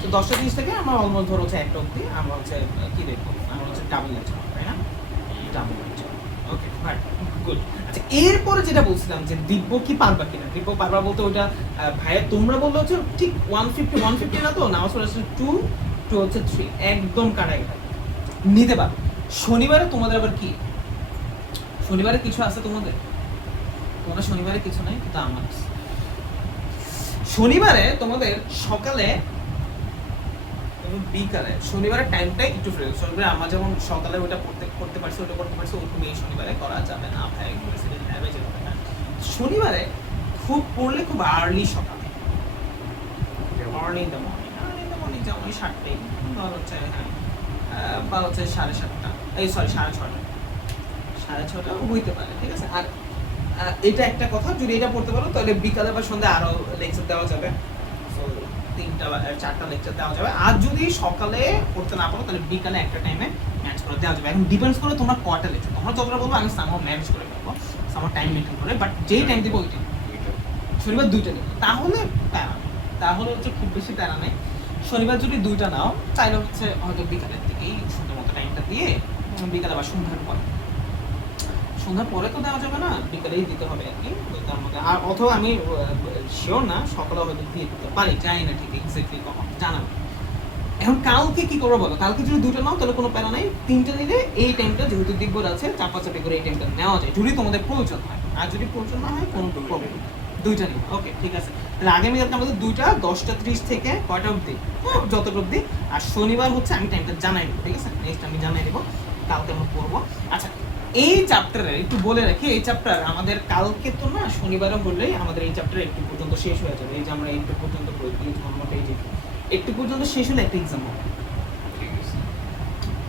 তো 10:30 থেকে আমরা অলমোস্ট ধরো হচ্ছে 1টা অবধি আমরা হচ্ছে কি দেখবো, আমরা হচ্ছে ডাবল লেকচার, তাই না? Double lecture, okay fine, good. আচ্ছা, এরপরে যেটা বলছিলাম যে দিব্য কি পারবা কিনা, দিব্য পারবা বলতে ওটা ভাইয়া তোমরা বললো হচ্ছে ঠিক 150 না, তো নামাজ পড়ে 2 হচ্ছে 3, একদম কারেক্ট, নিতে পারো। শনিবারে তোমাদের আবার কি, শনিবারে কিছু আছে তোমাদের? তোমাদের শনিবারে কিছু নাই, কিন্তু আমার আছে। শনিবারে তোমাদের সকালে এবং বিকালে, শনিবারের টাইমটাই একটু ফ্রি। শনিবারে আমরা যেমন সকালে ওটা করতে পারছি, ওটা করতে পারছি, ওরকম এই শনিবারে করা যাবে না ভাই, প্রেসিডেন্ট ল্যাবে যেতে হবে না। শনিবারে খুব পড়লে খুব আর্লি সকালে, আর্লি ইন দ্য মর্নিং, যেমন ওই 7টাই ধর হচ্ছে, হ্যাঁ, বা হচ্ছে 7:30, এই সরি 6:30 হইতে পারে, ঠিক আছে? আর এটা একটা কথা, যদি এটা পড়তে পারো তাহলে বিকালে বা সন্ধ্যা আরো লেকচার দেওয়া যাবে, 3টা বা 4টা লেকচার দেওয়া যাবে। আর যদি সকালে পড়তে না পারো তাহলে বিকালে একটা টাইমে ম্যাচ করে দেওয়া যাবে। এখন ডিপেন্ডস করে তোমরা কয়টা লেকচার, তোমরা যতটা বলবো আমি সামহাও ম্যানেজ করে ফেলবো, আমার টাইম মেনটেন করে, বাট যেই টাইম দিব ওইটাই, শনিবার 2টা দিব, তাহলে প্যারা নেই, তাহলে হচ্ছে খুব বেশি প্যারা নেই। শনিবার যদি 2টা নাও, চাইলে হচ্ছে হয়তো বিকালের দিকেই সুন্দর মতো টাইমটা দিয়ে বিকালে বা সন্ধ্যার পরে, সন্ধ্যার পরে তো দেওয়া যাবে না, বিকালেই দিতে হবে আর কি, তার মধ্যে। আর অথবা আমি শিওর না, সকালে হয়তো দিয়ে দিতে পারি, জানি না ঠিক এক্স্যাক্টলি কখন, জানাবো। এখন কালকে কি করবো বলো? কালকে যদি 2টা নাও তাহলে কোনো প্যারা নাই, 3টা নিলে এই টাইমটা যেহেতু দিব্যর আছে, চাপাচাপি করে এই টাইমটা নেওয়া যায় যদি তোমাদের প্রয়োজন হয়, আর যদি প্রয়োজন না হয় কোনো প্রবলেম, 2টা নিব, ওকে ঠিক আছে। তাহলে আগামীকালকে আমাদের 2টা 10:30 থেকে কয়টা অবধি, যতটা অবধি। আর শনিবার হচ্ছে আমি টাইমটা জানাই দেবো, ঠিক আছে? নেক্সট আমি জানাই দেবো, কালকে আমরা পড়বো। আচ্ছা, এই চ্যাপ্টারে একটু বলে রাখি, এই চ্যাপ্টার আমাদের কালকে তো না, শনিবারও বললেই আমাদের এই চ্যাপ্টার একটু পর্যন্ত শেষ হয়ে যাবে। এই যে আমরা একটু পর্যন্ত এই যে একটু পর্যন্ত শেষ হলে একটা এক্সাম হবে, ঠিক আছে।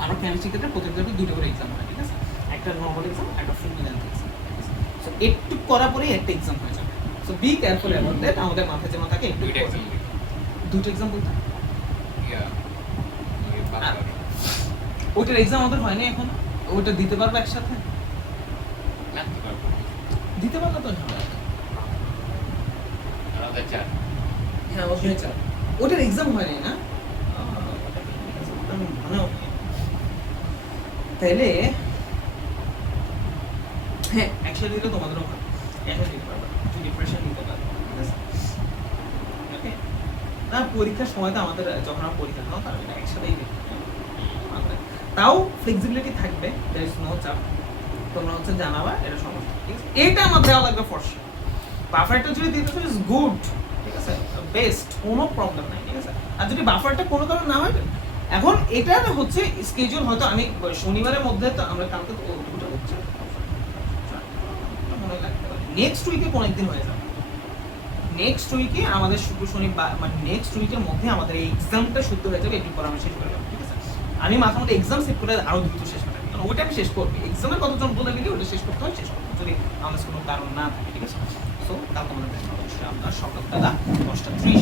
আমার কেমিস্ট্রি ক্ষেত্রে প্রত্যেকটা 2টা করে এক্সাম হয়, ঠিক আছে? একটা নর্মাল এক্সাম, একটা ফিজিক্যাল এক্সাম, ঠিক আছে? সো একটু করার পরেই একটা এক্সাম হয়ে যাবে। So be careful about that, আমাদের মাথায় যেন থাকে একটু 2টা এক্সাম, 2টা এক্সাম বলতে ইয়া ওইটার এক্সাম আমাদের হয়নি এখন, ওইটা দিতে পারবো একসাথে, লাগতে পারবো দিতে পারলে তো ঝামেলা। আলাদা 4 হ্যাঁ ওখানে চাপ, ওটার এক্সাম হয়নি না, তাহলে হ্যাঁ একসাথে দিলে তোমাদেরও ভালো, একসাথে দিতে পারবে, যদি প্রেশার নিতে পারবে, ঠিক আছে? ওকে, না পরীক্ষার সময় তো আমাদের যখন আমরা পরীক্ষা নাও তার এটা একসাথেই দিতে হবে। তাও ফ্লেক্সিবিলিটি থাকবে, দেয়ার ইজ নো চাপ, তোমরা হচ্ছে জানাবা, এটা সমস্যা, ঠিক আছে? এটা আমার দেওয়া লাগবে ফর শিওর। বাফারটা যদি দিতে চাও ইজ গুড, ঠিক আছে, বেস্ট, কোনো প্রবলেম নাই, ঠিক আছে? আর যদি বাফারটা কোনো কারণে না হয়, এখন এটার হচ্ছে স্কেজুল হয়তো আমি শনিবারের মধ্যে তো আমরা কালকে তো ওটা হচ্ছে মনে লাগতে পারে নেক্সট উইকে কোন একদিন হয়ে যাবে নেক্সট উইকে আমাদের শুক্র শনি মানে নেক্সট উইকের মধ্যে আমাদের এই এক্সামটা শুদ্ধ হয়ে যাবে, এটির পর আমি শেষ করে দেবো, ঠিক আছে? আমি মাঝে মধ্যে এক্সাম সেট করে আরো দ্রুত শেষ করে দেবো, কারণ ওইটা আমি শেষ করবো। এক্সামের কতজন বলে দিলে ওটা শেষ করতে হয়, শেষ করবো যদি আমাদের কোনো কারণ না থাকে, ঠিক আছে? সো কালকে আমাদের দেখা হবে আপনার সকাল বেলা 10:30।